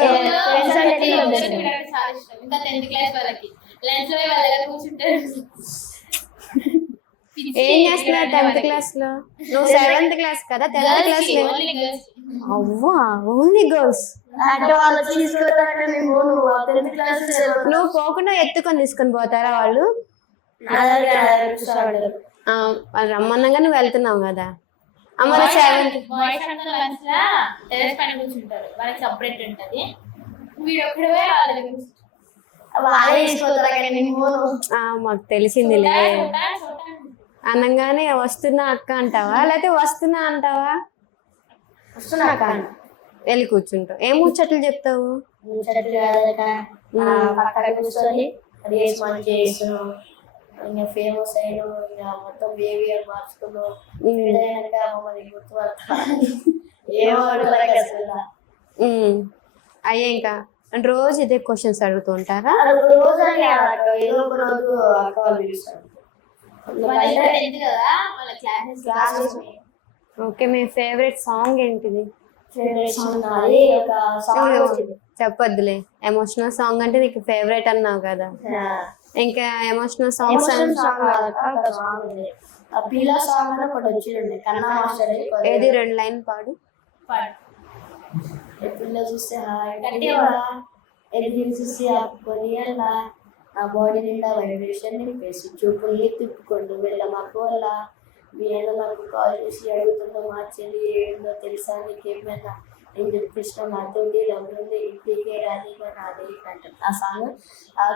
చాలా ఇష్టం. ఇంకా 10th క్లాస్ వాళ్ళకి లంచ్ లో వాళ్ళ దగ్గర కూర్చుంటారు. ఏం చేస్తున్నారు 10th క్లాస్ లో? నువ్వు 7th క్లాస్ కదా, 10th క్లాస్ లో? అవ్వా, ఓన్లీ గర్ల్స్. నువ్వు పోకుండా ఎత్తుకొని తీసుకొని పోతారా వాళ్ళు? వాళ్ళు రమ్మన్నగా నువ్వు వెళ్తున్నావు కదా. అమ్మ 7th బాయ్స్ అంతా లంచ్ లా టెర్రస్ పైన కూర్చుంటారు, వాళ్ళకి సపరేట్ ఉంటది. వీడు ఒక్కడే వాళ్ళ దగ్గర మాకు తెలిసిందిలే. అనగానే వస్తున్నా అక్క అంటావా లేకపోతే వస్తున్నా అంటావా? వెళ్ళి కూర్చుంటావు. ఏం ముచ్చట్లు చెప్తావు? ఫేమస్ అయినా మొత్తం బిహేవియర్ మార్చుకున్నావు. అయ్యే ఇంకా అంటే రోజు ఇదే క్వశ్చన్స్ అడుగుతూ ఉంటారా? ఓకే, మీ ఫేవరెట్ సాంగ్ ఏంటిది? చెప్పొద్దులే. ఎమోషనల్ సాంగ్ అంటే నీకు ఫేవరెట్ అన్నావు కదా, ఇంకా ఎమోషనల్ సాంగ్స్ ఏది? 2 లైన్ పాడు. చూస్తే చూసి కొనియల్లా నా బాడీ నిండా వైబ్రేషన్ నింపేసి చూపుల్ని తిప్పుకోండు వెళ్ళమాకు వల్ల మీ ఏదో నాకు కాల్ చేసి అడుగుతుందో మా చెల్లి ఏందో తెలుసా నీకేమైనా నేను చెప్పిష్టం నాతోటి లవ్వుంది ఇంటికే రానిగా నాది అంటారు. ఆ సాంగ్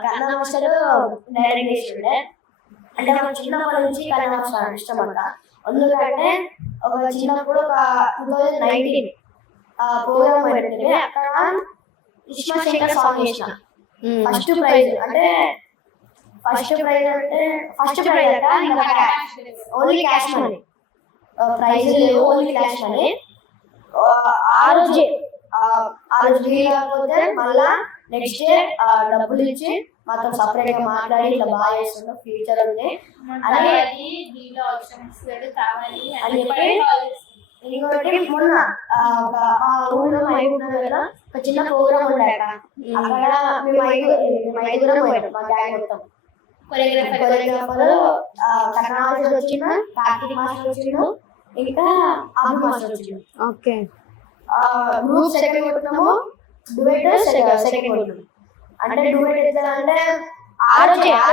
కన్నడ మాస్టర్ డైరెక్ట్ చేసిండే. అంటే మనం చిన్నప్పటి నుంచి కన్నడ మాస్టర్ ఇష్టం అంట. ఎందుకంటే ఒక చిన్నప్పుడు ఒక 2019 ప్రోగ్రామ్ పెట్టింది. అక్కడ విశ్వ శంకర్ సాంగ్ చేసిన ఫస్ట్ ప్రైజ్. అంటే first prize only cash money, prize లేవు, ఓన్లీ క్యాష్ మనీ. ఆ రోజు కాకపోతే మళ్ళా నెక్స్ట్ డే డబ్బులు ఇచ్చి మాతో సపరేట్ గా మాట్లాడి ఇట్లా బాగా చేస్తున్నా ఫ్యూచర్ ఉంది అని చెప్పి ఇంకోటి మొన్న మా ఊళ్ళో మైగుండలో ఒక చిన్న ప్రోగ్రామ్ ఉండాక అక్కడ మేము ఐదుగురం పోయాం మా గ్యాంగ్ మొత్తం. కొరియోగ్రాఫర్ కన్నడ మాస్టర్ వచ్చిన, కార్తీక్ మాస్టర్ వచ్చిండు, ఇంకా అభి మాస్టర్ వచ్చిండు. ఓకే. గ్రూప్ సెకండ్ కొట్టినాము, డ్యూయట్ సెకండ్ కొట్టినాము. అంటే డ్యూయట్ ఎట్లా అంటే ఆ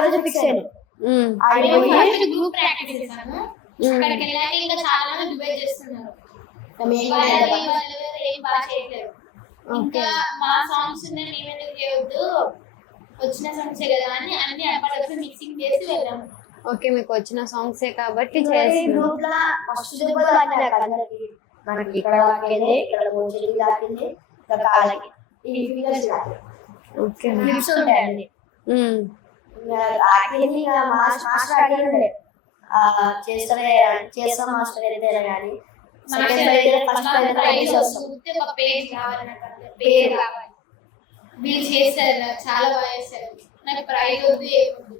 రోజు ఫిక్స్ అయ్యాను. గ్రూప్ ప్రాక్టీస్ చేసాము. అక్కడికి వెళ్ళాక ఇంకా చాలా మంది డిబేట్ చేస్తున్నారు. ఏం బాగా చేయట్లేదు. ఇంకా మా సాంగ్స్ ఉన్నాయి, మేమెందుకు చేయవద్దు, వచ్చిన సాంగ్సే కదా అని అన్ని అప్పటికప్పుడు మిక్సింగ్ చేసి వెళ్ళాము. ఓకే, మీకు వచ్చిన సాంగ్సే కాబట్టి గ్రూప్ లో ఫస్ట్ మనకి ఇక్కడ దాకింది, ఇక్కడ మోచేతి దాకింది, ఇక్కడ కాళ్ళకి ఈ ఫింగర్స్ దాకింది. ఓకే. క్లిప్స్ ఉంటాయండి. దాకింది మాస్టర్ అడిగిండే చేస్తాం మాస్టర్ ఏదైనా కానీ పేరు కావాలి. వీళ్ళు చేస్తారు, చాలా బాగా చేస్తారు, నాకు ప్రైజ్ వద్దు ఏమొద్దు.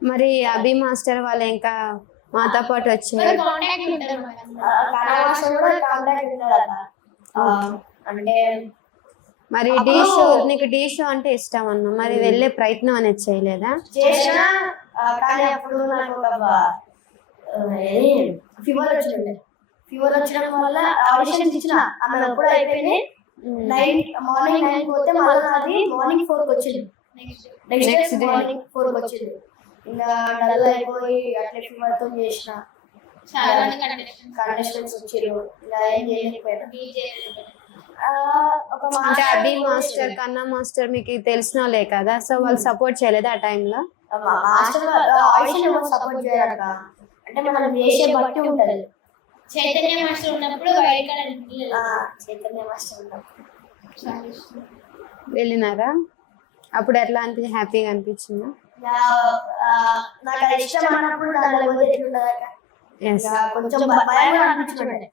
మరి అభి మాస్టర్ వాళ్ళు ఇంకా మాతో పాటు వచ్చారు. కాంటాక్ట్ ఉంటారు అంటే మరి నీకు డీ షో అంటే ఇష్టం అన్న, మరి వెళ్ళే ప్రయత్నం అనేది చేయలేదా? చేసినా కానీ అప్పుడు నాకు ఫీవర్ వచ్చింది. ఫీవర్ వచ్చిన వల్ల ఆడిషన్ ఇచ్చిన అన్న ఎప్పుడు అయిపోయింది. మార్నింగ్ 9 పోతే మళ్ళీ నాది మార్నింగ్ 4 వచ్చింది. నెక్స్ట్ డే మార్నింగ్ 4 వచ్చింది. ఇంకా డల్ అయిపోయి అట్లా ఫీవర్ తో చేసిన. చాలా మంది కండిషన్స్ వచ్చారు, ఇలా ఏం చేయలేకపోయాను. అంటే అభి మాస్టర్, కన్నా మాస్టర్ మీకు తెలిసిన వాళ్ళే కదా, సో వాళ్ళు సపోర్ట్ చేయలేదు ఆ టైంలో? మాస్టర్ ఆడిషన్ సపోర్ట్ చేయాలట, అంటే మనం చేసే బట్టి ఉంటది. చైతన్య మాస్టర్ ఉన్నప్పుడు చైతన్య మాస్టర్ ఉన్నప్పుడు వెళ్ళినారా? అప్పుడు ఎట్లా అనిపించింది? హ్యాపీగా అనిపించిందా? నాకు అది ఇష్టం అన్నప్పుడు కొంచెం భయంగా అనిపించుండే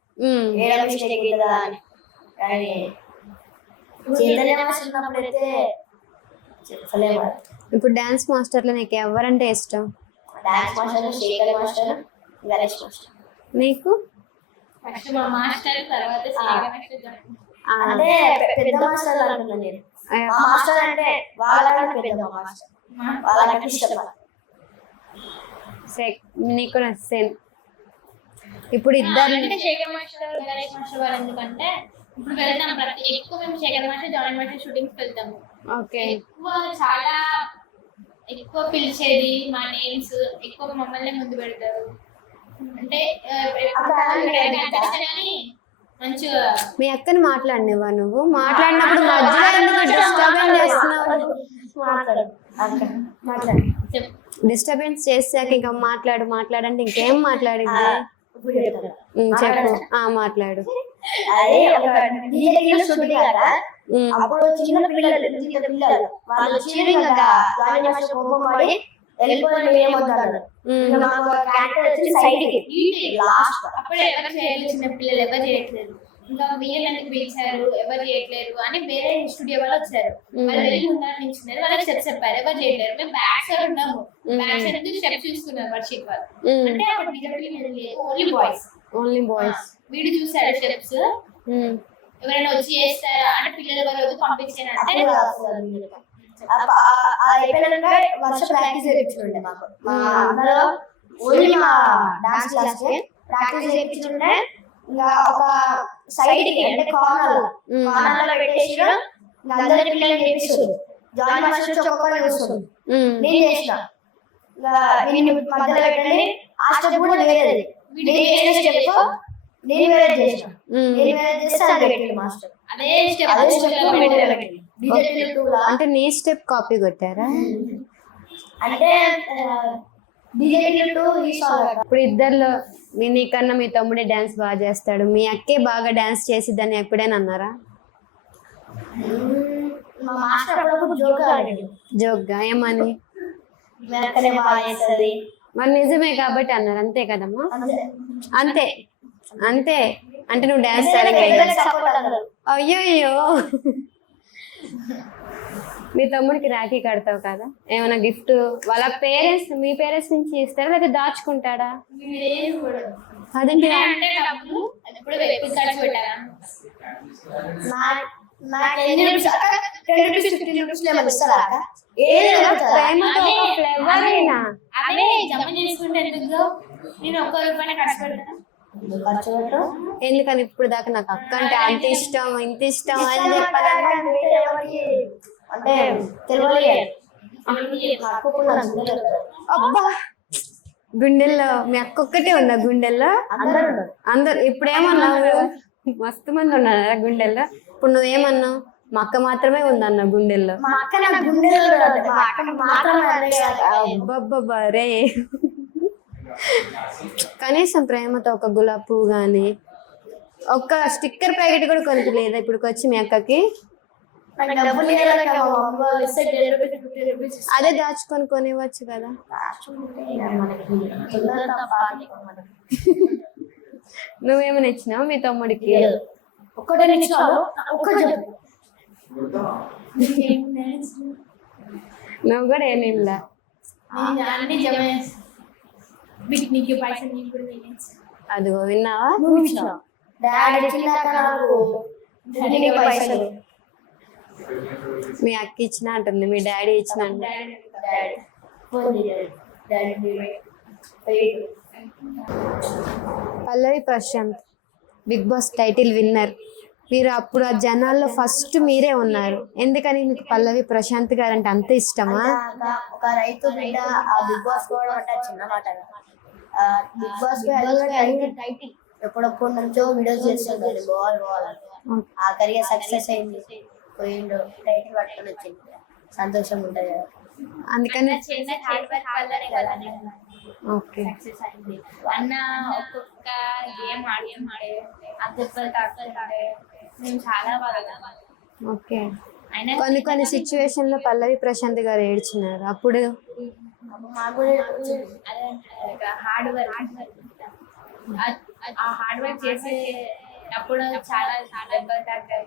ఏడా మిస్టేక్ అవుతుందా అని. కానీ చైతన్య మాస్టర్ ఉన్నప్పుడు అయితే చెప్పలేము. ఇప్పుడు డాన్స్ మాస్టర్లో నీకు ఎవరంటే ఇష్టం? Dance master Shekhar master, Ganesh master. నీకు? ఫస్ట్ మా మాస్టర్, తర్వాత అంటే పెద్ద మాస్టర్ అంటున్నాను నేను. మా మాస్టర్ అంటే వాళ్ళకంటే పెద్ద మాస్టర్, వాళ్ళకంటే ఇష్టం. నీకు కూడా సేమ్. ఇప్పుడు ఇద్దరు అంటే శేఖర్ మాస్టర్, గణేష్ మాస్టర్ వాళ్ళు ఎందుకంటే ఇప్పుడు వెళ్తాం ఎక్కువ మేము Shekhar master, join master shootings వెళ్తాము. ఓకే. చాలా ఎక్కువ పిలిచేది, మా నేమ్స్ ఎక్కువ మమ్మల్ని ముందు పెడతారు. అంటే మంచిగా మీ అక్కని మాట్లాడినవా నువ్వు? మాట్లాడినప్పుడు మధ్యలో ఎందుకు డిస్టర్బెన్స్ చేస్తున్నావు? డిస్టర్బెన్స్ చేసాక ఇంకా మాట్లాడంటే ఇంకేం మాట్లాడింది? చెప్పు. మాట్లాడు. అదే అప్పుడు చిన్న పిల్లలు వాళ్ళు అప్పుడే ఎవరు చేయలేదు, చిన్న పిల్లలు ఎవరు చేయట్లేదు. ఇంకా వీళ్ళకి పిలిచారు, ఎవరు చేయట్లేరు అని వేరే స్టూడియో వాళ్ళు వచ్చారు. వాళ్ళు వెళ్ళి ఉండాలనించున్నారు, వాళ్ళకి స్టెప్స్ చెప్పారు, ఎవరు చేయలేరు. మేము బ్యాక్ సైడ్ ఉన్నాము, బ్యాక్ సైడ్ నుంచి స్టెప్స్ చూస్తున్నారు వర్షిప్ వాళ్ళు. అంటే అప్పుడు ఓన్లీ బాయ్స్. వీడు చూసారు స్టెప్స్, ఎవరైనా వచ్చి చేస్తారా అంటే పిల్లల వాళ్ళు పంపించారు. అంటే అయిపోయినాక వర్ష ప్రాక్టీస్ చేయించుండే మాకు. అందులో ఓన్లీ మా డాన్స్ క్లాస్ ప్రాక్టీస్ చేయించుండే. ఇంకా ఒక సైడ్ కి అంటే కార్నర్ లో పెట్టేసి అందరి పిల్లలు చేపిస్తుంది. జాయిన్ మాస్టర్ ఒక్కడే చూస్తుంది. నేను చేసిన నేను మధ్యలో పెట్టండి, ఆ స్టెప్ కూడా వేరేది. నేను చేసిన స్టెప్ నేను వేరే చేసిన, నేను వేరే చేస్తే అది పెట్టింది మాస్టర్. అదే స్టెప్ అంటే నీ స్టెప్ కాపీ కొట్టారా? అంటే ఇప్పుడు ఇద్దర్లో నీకన్నా మీ తమ్ముడే డాన్స్ బాగా చేస్తాడు, మీ అక్కే బాగా డాన్స్ చేసిద్దని ఎప్పుడైనా అన్నారా? జోక్గా ఏమని? మరి నిజమే కాబట్టి అన్నారు, అంతే కదమ్మా? అంతే అంతే. అంటే నువ్వు డాన్స్ అయ్యో అయ్యో. మీ తమ్ముడికి రాఖీ కడతావు కదా, ఏమైనా గిఫ్ట్ వాళ్ళ పేరెంట్స్ మీ పేరెంట్స్ నుంచి ఇస్తారా లేదా దాచుకుంటాడా? అదేంటి అంటే డబ్బులు ఎప్పుడు ఖర్చు పెట్టారా? నాకు 10 రూపీస్ 10 రూపీస్ 15 రూపీస్ ఏమైనా ఇస్తారా అక్క? ఏది ప్రేమతో ఒక ఫ్లేవర్ అయినా అవే జమ చేసుకుంటే ఎందుకు? నేను ఒక్క రూపాయి ఖర్చు పెడతాను. ఖర్చు పెట్టు. ఎందుకని ఇప్పుడు దాకా నాకు అక్క అంటే అంత ఇష్టం ఇంత ఇష్టం అని చెప్పాలి. అంటే తెలియలేదు. నాకు కూడా నాకు తెలియదు. అబ్బా గుండెల్లో మీ అక్క ఒక్కటే ఉందా గుండెల్లో? అందరూ ఉన్నారు. అందరు ఇప్పుడు ఏమన్నావు? మస్తు మంది ఉన్నారా గుండెల్లో? ఇప్పుడు నువ్వేమన్నావు? మా అక్క మాత్రమే ఉందన్న గుండెల్లో. మా అక్క నా గుండెలో ఉన్నది. మా అక్క మాత్రమే అన్నది కాదు. అబ్బబ్బబ్బా రే కనీసం ప్రేమతో ఒక గులాబీ పువ్వు కానీ ఒక్క స్టిక్కర్ ప్యాకెట్ కూడా కొనుక్కలేదా ఇప్పటికి వచ్చి మీ అక్కకి? నాకు డబ్బులు ఇవ్వాలక్క, మా అమ్మ వాళ్ళు ఇస్తే 10 రూపీస్ 15 రూపీస్ ఇస్తారు. అదే దాచుకొని కొనివ్వచ్చు కదా. మనకి తొందర తప్ప నువ్వేమైనా ఇచ్చినావు మీ తమ్ముడికి? లేదు. ఒక్కటే నిమిషాలు ఒక్కటి చెప్పు. నువ్వు కూడా ఏమేమిలా నేను అన్ని జమ చేస్తాను. నీకు పైసలు నీకు కూడా వేయచ్చు. అదిగో విన్నావా? నువ్వు ఇచ్చినావు. డాడీ ఇచ్చినాక నాకు డాడీకి పైసలు. మీ అక్క ఇచ్చిన అంటుంది, మీ డాడీ ఇచ్చిన అంటుంది. డాడీ ఫోన్ చేయాలి. Daddy Pallavi Prashanth Bigg Boss title winner. మీరు అప్పుడు ఆ జనాల్లో ఫస్ట్ మీరే ఉన్నారు. ఎందుకని మీకు పల్లవి ప్రశాంత్ గారు అంటే అంత ఇష్టమా? ఒక రైతు బిడ్డ ఆ బిగ్ బాస్ కూడా అంటే చిన్న మాట. బిగ్ బాస్ టైటిల్ ఎప్పుడప్పుడు నుంచో వీడియోస్ చేస్తుంది. పోవాలి ఆఖరిగా సక్సెస్ అయింది, పోయిండు, టైటిల్ పట్టుకొని వచ్చింది. సంతోషం ఉంటుంది కదా. అందుకని చిన్న హార్డ్ వర్క్ వల్లనే కదా ఓకే సక్సెస్ అయింది. అన్న ఒక్కొక్క గేమ్ ఆడే ఆడే మేము చాలా బాగా. ఓకే కొన్ని సిచ్యువేషన్ లో పల్లవి ప్రశాంత్ గారు ఏడ్చినారు. అప్పుడు మాకు కూడా హార్డ్ వర్క్ ఆ హార్డ్ వర్క్ చేసే అప్పుడు చాలా దెబ్బలు తాకాయి.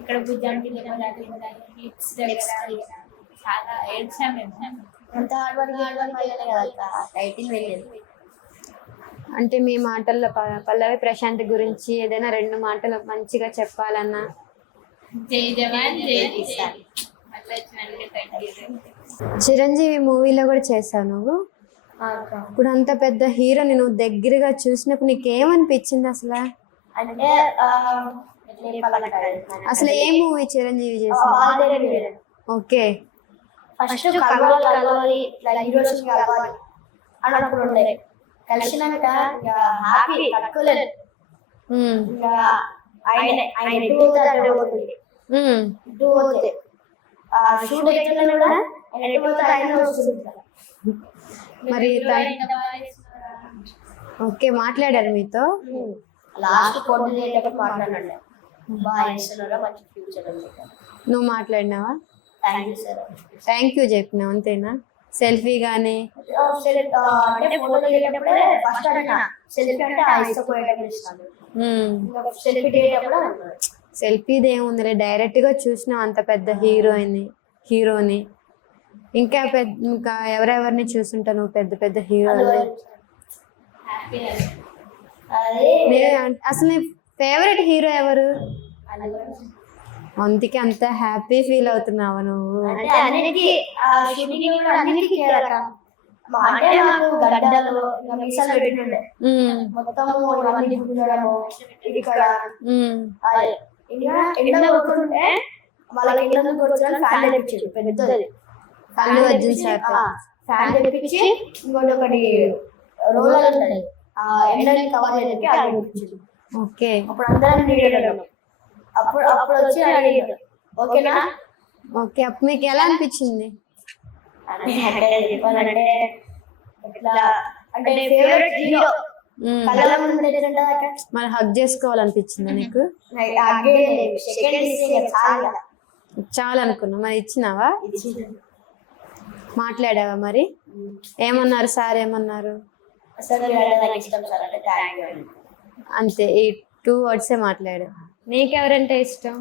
ఇక్కడ భుజానికి హిప్స్ దగ్గర చాలా ఏడ్చాం మేము. అంత హార్డ్ వర్క్ కదా టైటిల్ వెళ్ళేది. అంటే మీ మాటల్లో పల్లవి ప్రశాంత్ గురించి ఏదైనా 2 మాటలు మంచిగా చెప్పాలన్నా? జై జవాన్ జై కిసాన్. అట్లా వచ్చిన చిరంజీవి మూవీలో కూడా చేసావు నువ్వు. ఇప్పుడు అంత పెద్ద హీరోని నువ్వు దగ్గరగా చూసినప్పుడు నీకేమనిపించింది అసలు? అంటే అసలు ఏ మూవీ చిరంజీవి చేసింది? ఓకే ఫస్ట్ కలవాలి హీరోస్ కలవాలి అన్నప్పుడు ఉండే కలిసినాక హ్యాపీ తక్కువలేదు. ఇంకా ఆయన ఎటు పోతే అటు పోతుంది. ఇటు పోతే షూట్ అయితే కూడా ఆయన ఎటు పోతే ఆయన వస్తుంది. మరి ఓకే మాట్లాడారు మీతో? లాస్ట్ ఫోటో చేసేటప్పుడు మాట్లాడండి. బాగా చేస్తున్నారా, మంచి ఫ్యూచర్ ఉంది. నువ్వు మాట్లాడినావా? Thank you sir. Thank you చెప్పినావు అంతేనా? సెల్ఫీ కానీ అంటే ఫోటో దిగేటప్పుడే ఫస్ట్ అడిగిన సెల్ఫీ అంటే ఇష్టపోయేటప్పుడు ఇస్తాను. సెల్ఫీ దిగేటప్పుడు సెల్ఫీది ఏముందిలే, డైరెక్ట్ గా చూసినావు అంత పెద్ద హీరోని. ఇంకా ఎవరెవరిని చూసుంటా నువ్వు పెద్ద పెద్ద హీరోలు? అసలు నీ ఫేవరెట్ హీరో ఎవరు? అందుకే అంత హ్యాపీ ఫీల్ అవుతున్నావు నువ్వు? అల్లు అర్జున్ సార్ ఫ్యాన్ తెప్పించి ఇంకోటి ఒకటి రోలర్ ఉంటుంది ఎండని కవర్ చేయడానికి. ఓకే అప్పుడు అందరం నీడడం అప్పుడు వచ్చి అడిగాడు ఓకేనా. ఓకే అప్పుడు మీకు ఎలా అనిపించింది? అంటే ఫేవరెట్ హీరో కళ్ళ ముందు మరి హగ్ చేసుకోవాలనిపించిందా నీకు? చాలా అనుకున్నా. మరి ఇచ్చినావా? మాట్లాడావా మరి? ఏమన్నారు సార్? ఏమన్నారు? అంతే, ఈ 2 words మాట్లాడు. నీకెవరంటే ఇష్టం?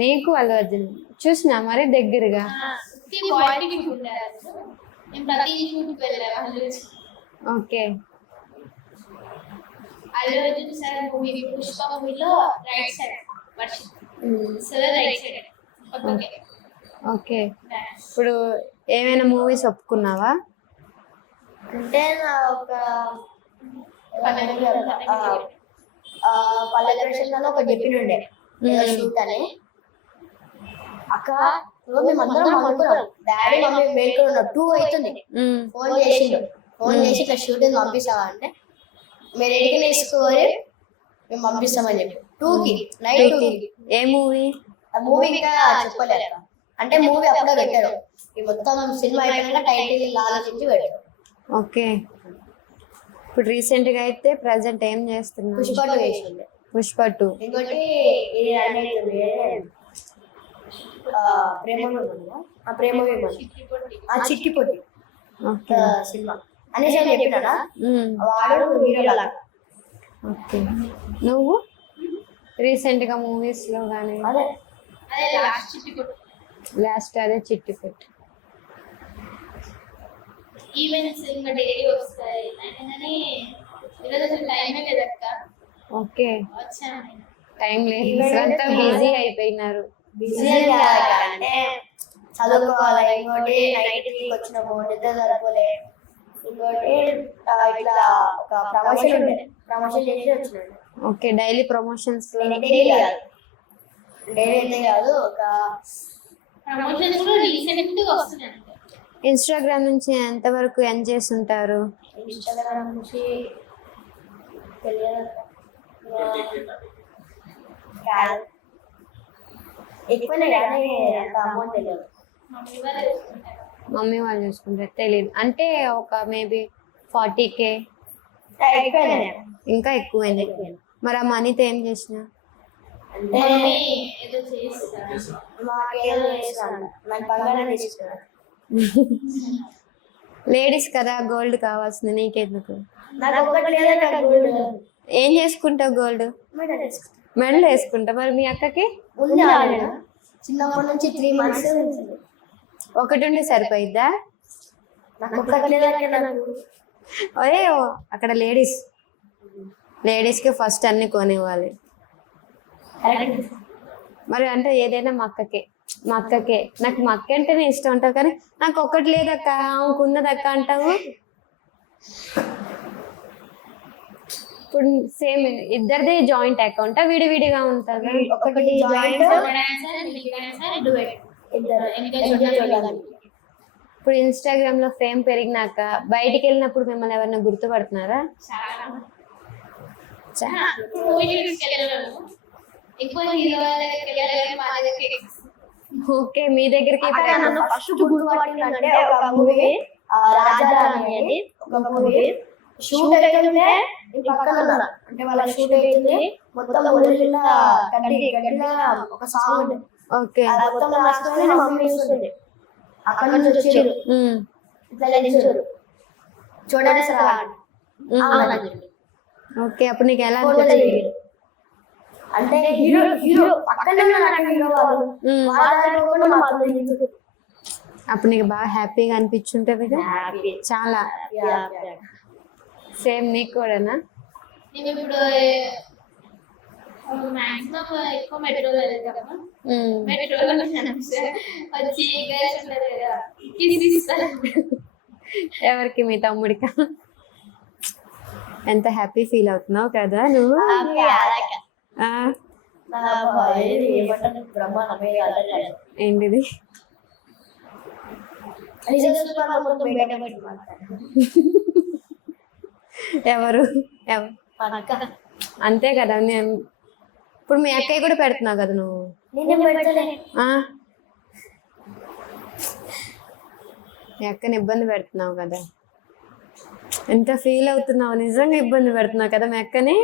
నీకు అల్లు అర్జున్. చూసినా మరి దగ్గరగా? Okay Allu Arjun sir movie Pushpa మూవీలో right side worship sir right side okay okay. ఇప్పుడు ఏమైనా మూవీస్ ఒప్పుకున్నావా? అంటే నా ఒక పల్లె ప్రశ్నలో ఒక చెప్పిండే షూట్ అని అక్క మేమందరం అనుకున్నాం. డాడీ మమ్మీ మేల్కొని ఉన్నాం. 2 అవుతుంది. ఫోన్ చేసి ఇట్లా షూటింగ్ పంపిస్తావా అంటే మీరు ఎడికి నేర్చుకోవాలి మేము పంపిస్తామని చెప్పి 2కి నైట్ 2కి. ఏ మూవీ? ఆ మూవీ ఇంకా చెప్పలేదు అంటే మూవీ అప్పుడే పెట్టారు. ఈ మొత్తం సినిమా అయిపోయినాక టైటిల్ ఆలోచించి పెట్టారు. ఓకే. ఇప్పుడు రీసెంట్ గా అయితే ప్రెసెంట్ ఏం చేస్తున్నా? పుష్ప 2 వేసింది. పుష్ప 2. ఇంకోటి ఇది అనేది ప్రేమ చిట్టి పొట్టి ఓకే. సినిమా అనేసి చెప్పినా వాడు హీరో లాగా. ఓకే. నువ్వు రీసెంట్ గా మూవీస్ లో గానీ? అదే లాస్ట్ అదే చిట్టి పెట్టి. ఈవెంట్స్ ఇంకా డైలీ వస్తాయి కానీ ఈరోజు అసలు టైమే లేదక్క. ఓకే. వచ్చాను టైం లేదు, అంతా బిజీ అయిపోయినారు. బిజీ అంటే చదువుకోవాలి. ఇంకోటి నైట్ వచ్చినాము నిద్ర సరిపోలే. ఇంకోటి ఇట్లా ఒక ప్రమోషన్ చేసి వచ్చినాడు. ఓకే. Daily promotions? డైలీ అయితే కాదు, ఒక ప్రమోషన్స్ కూడా రీసెంట్ గా వస్తున్నాయి. ఇన్స్టాగ్రామ్ నుంచి ఎంత వరకు ఎర్న్ చేస్తుంటారు? ఇన్స్టాగ్రామ్ నుంచి తెలియదు ఎక్కువనే కానీ అంత అమౌంట్ తెలియదు. మమ్మీ వాళ్ళు చూసుకుంటారు. మమ్మీ వాళ్ళు చూసుకుంటారు. తెలియదు అంటే ఒక మేబీ 40K ఎక్కువనే ఇంకా ఎక్కువైంది. మరి ఆ మనీతో ఏం చేసినా? అంటే మమ్మీ ఏదో చేస్తారు. మాకేదో చేస్తాను, నాకు బంగారం తీసుకున్నాను. లేడీస్ కదా, గోల్డ్ కావాల్సింది, నీకెందుకు? నాకు ఒక్కటి లేదా గోల్డ్ ఏం చేసుకుంటావు? గోల్డ్ మెడల్ వేసుకుంటా. మరి మీ అక్కకి ఉంది ఆల్రెడీ. చిన్నప్పటి నుంచి 3 months ఒకటి ఉండి సరిపోయిద్దా? నాకు ఒక్కటి లేదా నాకు అదే అక్కడ లేడీస్కి ఫస్ట్ అన్ని కొనివ్వాలి. మరి అంటే ఏదైనా మా అక్కకే నాకు మా అక్క అంటేనే ఇష్టం ఉంటుంది, కానీ నాకు ఒక్కటి లేదక్క ఆమెకు ఉన్నదక్క అంటావు. ఇప్పుడు సేమ్ ఇద్దరిది జాయింట్ అకౌంటా విడివిడిగా ఉంటుందా? ఒకటి జాయింట్ ఇప్పుడు ఇన్స్టాగ్రామ్ లో ఫేమ్ పెరిగినాక బయటికి వెళ్ళినప్పుడు మిమ్మల్ని ఎవరైనా గుర్తుపడుతున్నారా? ఓకే. మీ దగ్గరికి ఫస్ట్ గుర్తుపట్టిందంటే ఒక మూవీ రాజారాణి అని ఒక మూవీ షూట్ అవుతుంటే పక్కన ఉన్నా. అంటే వాళ్ళ షూట్ అవుతుంది మొత్తం ఊళ్ళో గట్టిగా ఒక సాంగ్ ఉంది. ఓకే. మొత్తం రాసుకొని మమ్మీ చూస్తుంది. అక్కడ నుంచి వచ్చారు ఇట్లా నిలిచారు చూడండి సార్. ఓకే. అప్పుడు నీకు ఎలా అంటే హీరో పక్కనే హీరో వాళ్ళు అప్పుడు నీకు బాగా హ్యాపీగా అనిపించుంటది చాలా. సేమ్ నీకు కూడానా? నేను ఇప్పుడు మాక్సిమం ఎక్కువ మెట్రోలో వెళ్తాము. మెట్రోలో వచ్చి ఎవరికి? మీ తమ్ముడికా? ఎంత హ్యాపీ ఫీల్ అవుతున్నావు కదా నువ్వు. ఏంటిది? ఎవరు అంతే కదా. నేను ఇప్పుడు మీ అక్కయ్య కూడా పెడుతున్నావు కదా నువ్వు. మీ అక్కని ఇబ్బంది పెడుతున్నావు కదా. ఎంత ఫీల్ అవుతున్నావు? నిజంగా ఇబ్బంది పెడుతున్నావు కదా మీ అక్కని.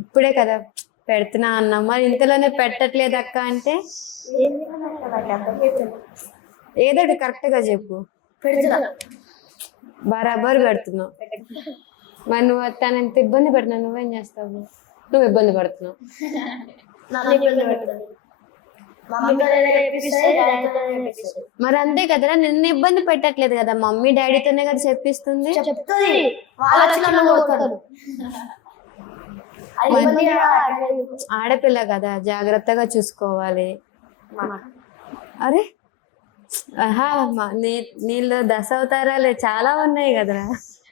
ఇప్పుడే కదా పెడుతున్నా అన్నా, మరి ఇంతలోనే పెట్టట్లేదు అక్క అంటే ఏదో కరెక్ట్ గా చెప్పు. బరాబర్ పెడుతున్నావు. మరి నువ్వు తను ఎంత ఇబ్బంది పెడుతున్నావు, నువ్వేం చేస్తావు? నువ్వు ఇబ్బంది పడుతున్నావు. మమ్మీతో చెప్పిస్తుంది, డాడీతో చెప్పిస్తుంది. మరి అంతే కదరా, నిన్ను ఇబ్బంది పెట్టట్లేదు కదా, మమ్మీ డాడీతోనే కదా చెప్పిస్తుంది. చెప్తుంది, వాళ్ళు వచ్చి నన్ను కొడతారు. అది ఇబ్బంది కాదు. ఆడపిల్ల కదా, జాగ్రత్తగా చూసుకోవాలి. అరే ఆహా, నీళ్ళు దశావతారాలే చాలా ఉన్నాయి కదరా.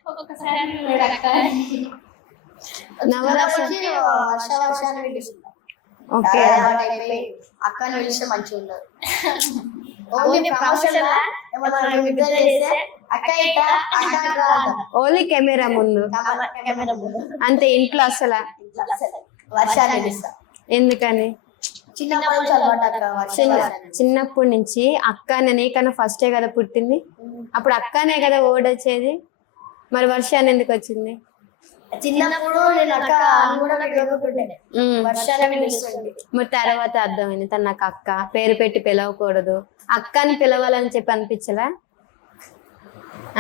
ఒక్కొక్కసారి అంటున్నాడు అక్క. నవరస వర్షాన్ని పిలుస్తుంది. ఓకే. అక్కని పిలిస్తే మంచిగా ఉండదు. ఓన్లీ ప్రమోషన్ అక్క ఇట్లా, అక్క అట్లా అంటాం. ఓన్లీ కెమెరా ముందు కెమెరా ముందు. అంతే, ఇంట్లో అసలు వర్షాన్ని పిలుస్తా. ఎందుకని? చిన్నప్పటి నుంచి అలవాటు అక్క వర్షాన్ని. చిన్నప్పటి నుంచి అక్క నీకన్నా ఫస్టే కదా పుట్టింది, అప్పుడు అక్కనే కదా ఓడొచ్చేది, మరి వర్షాన్ని ఎందుకు వచ్చింది? చిన్నప్పుడు నేను అక్క అని కూడా పిలవకుంటుండే. వర్షాన్ని పిలుస్తుంది. మరి తర్వాత అర్థమైంది తను నాకు అక్క, పేరు పెట్టి పిలవకూడదు, అక్కని పిలవాలని చెప్పి అనిపించలా?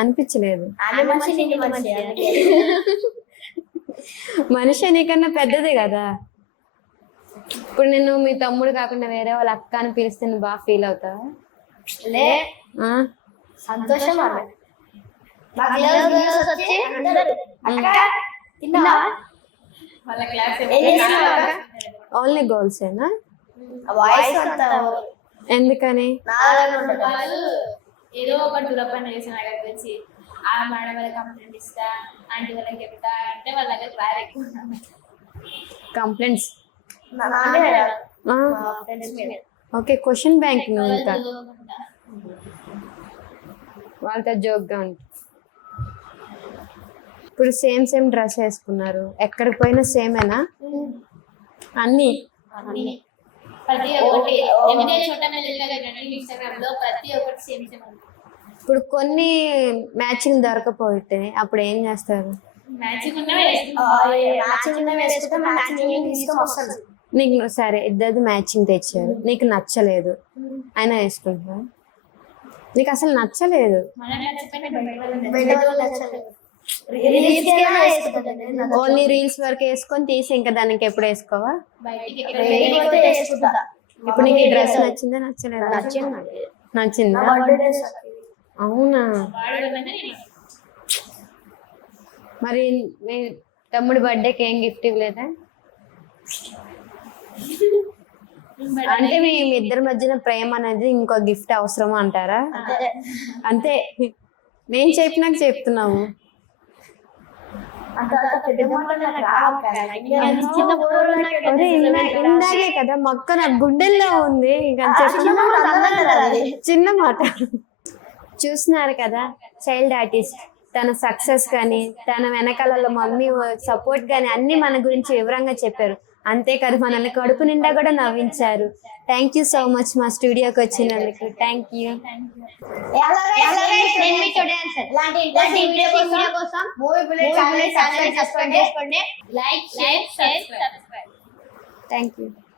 అనిపించలేదు. ఆమె మనిషి, నేను మనిషి. మనిషి నీకన్నా పెద్దదే కదా. ఇప్పుడు నేను మీ తమ్ముడు కాకుండా వేరే వాళ్ళ అక్క అని పిలిస్తే నువ్వు బాగా ఫీల్ అవుతావా? లే, ఆ? సంతోషం ఆమె. నాకు girls వచ్చి అందరూ, అక్క తిన్నావా? వాళ్ళ క్లాస్ ఏం చేస్తున్నావు అక్క? ఓన్లీ గర్ల్సేనా? వాయిస్ అంతా ఎందుకని? నాలాగా ఉంటుంది. వాళ్ళు ఏదో ఒక దురపని చేసిన దగ్గర వచ్చి ఆ మేడం వాళ్ళకి కంప్లైంట్ ఇస్తా, ఆంటీ వాళ్ళకి చెప్తా అంటే వాళ్ళ దగ్గర క్లాస్ ఎక్కువ. కంప్లైంట్స్. నానే ఆ, మా ఫ్రెండ్స్ మీద. ఓకే, క్వశ్చన్ బ్యాంక్ నువ్వు ఇంకా వాళ్ళతో జోక్గా ఉంటుంది. ఇప్పుడు సేమ్ డ్రెస్ వేసుకున్నారు, ఎక్కడికి పోయినా సేమేనా అన్ని? ప్రతి ఒక్కటి ఎమ్మెల్యే ఇన్స్టాగ్రామ్ లో ప్రతి ఒక్కటి సేమ్ సేమ్ ఉంది. ఇప్పుడు కొన్ని మ్యాచింగ్ దొరకపోతే అప్పుడు ఏం చేస్తారు? మ్యాచింగ్ ఉన్నవే మ్యాచింగ్ ఉన్నవి వేసుకుంటే మ్యాచింగ్ తీసుకొని వస్తాను. నీకు సరే ఇద్దరు మ్యాచింగ్ తెచ్చారు, నీకు నచ్చలేదు, అయినా వేసుకుంటున్నా? నీకు అసలు నచ్చలేదు, మనం నచ్చిపోయిన బయట వాళ్ళు బయట వాళ్ళు నచ్చలేదు. రీల్స్ కి ఏమైనా వేసుకుంటాను. ఓన్లీ రీల్స్ వరకు వేసుకొని తీసి ఇంకా దానికి ఎప్పుడు వేసుకోవా? బయటికి బయటికి పోతే వేసుకుంటా. ఇప్పుడు నీకు ఈ డ్రెస్ నచ్చిందా నచ్చలేదా? నచ్చిందా? నా బర్త్డే డ్రెస్. అవునా? వాడు మరి మీ తమ్ముడి బర్త్డేకి ఏం గిఫ్ట్ ఇవ్వలేదా? అంటే మీ ఇద్దరి మధ్యన ప్రేమ అనేది ఇంకో గిఫ్ట్ అవసరమా అంటారా? అంతే, నేను చెప్పినాక చెప్తున్నాము. అరే ఇందాకే కదా మొక్క నా గుండెల్లో ఉంది, ఇంకా చిన్న మాట. చూస్తున్నారు కదా, చైల్డ్ ఆర్టిస్ట్ తన సక్సెస్ కానీ తన వెనకాల మమ్మీ సపోర్ట్ కానీ అన్ని మన గురించి వివరంగా చెప్పారు. అంతేకాదు మనల్ని కడుపు నిండా కూడా నవ్వించారు. థ్యాంక్ యూ సో మచ్ మా స్టూడియోకి వచ్చినందుకు. Thank you. సబ్స్క్రైబ్ చేసుకోండి. Like, share, subscribe. Thank you.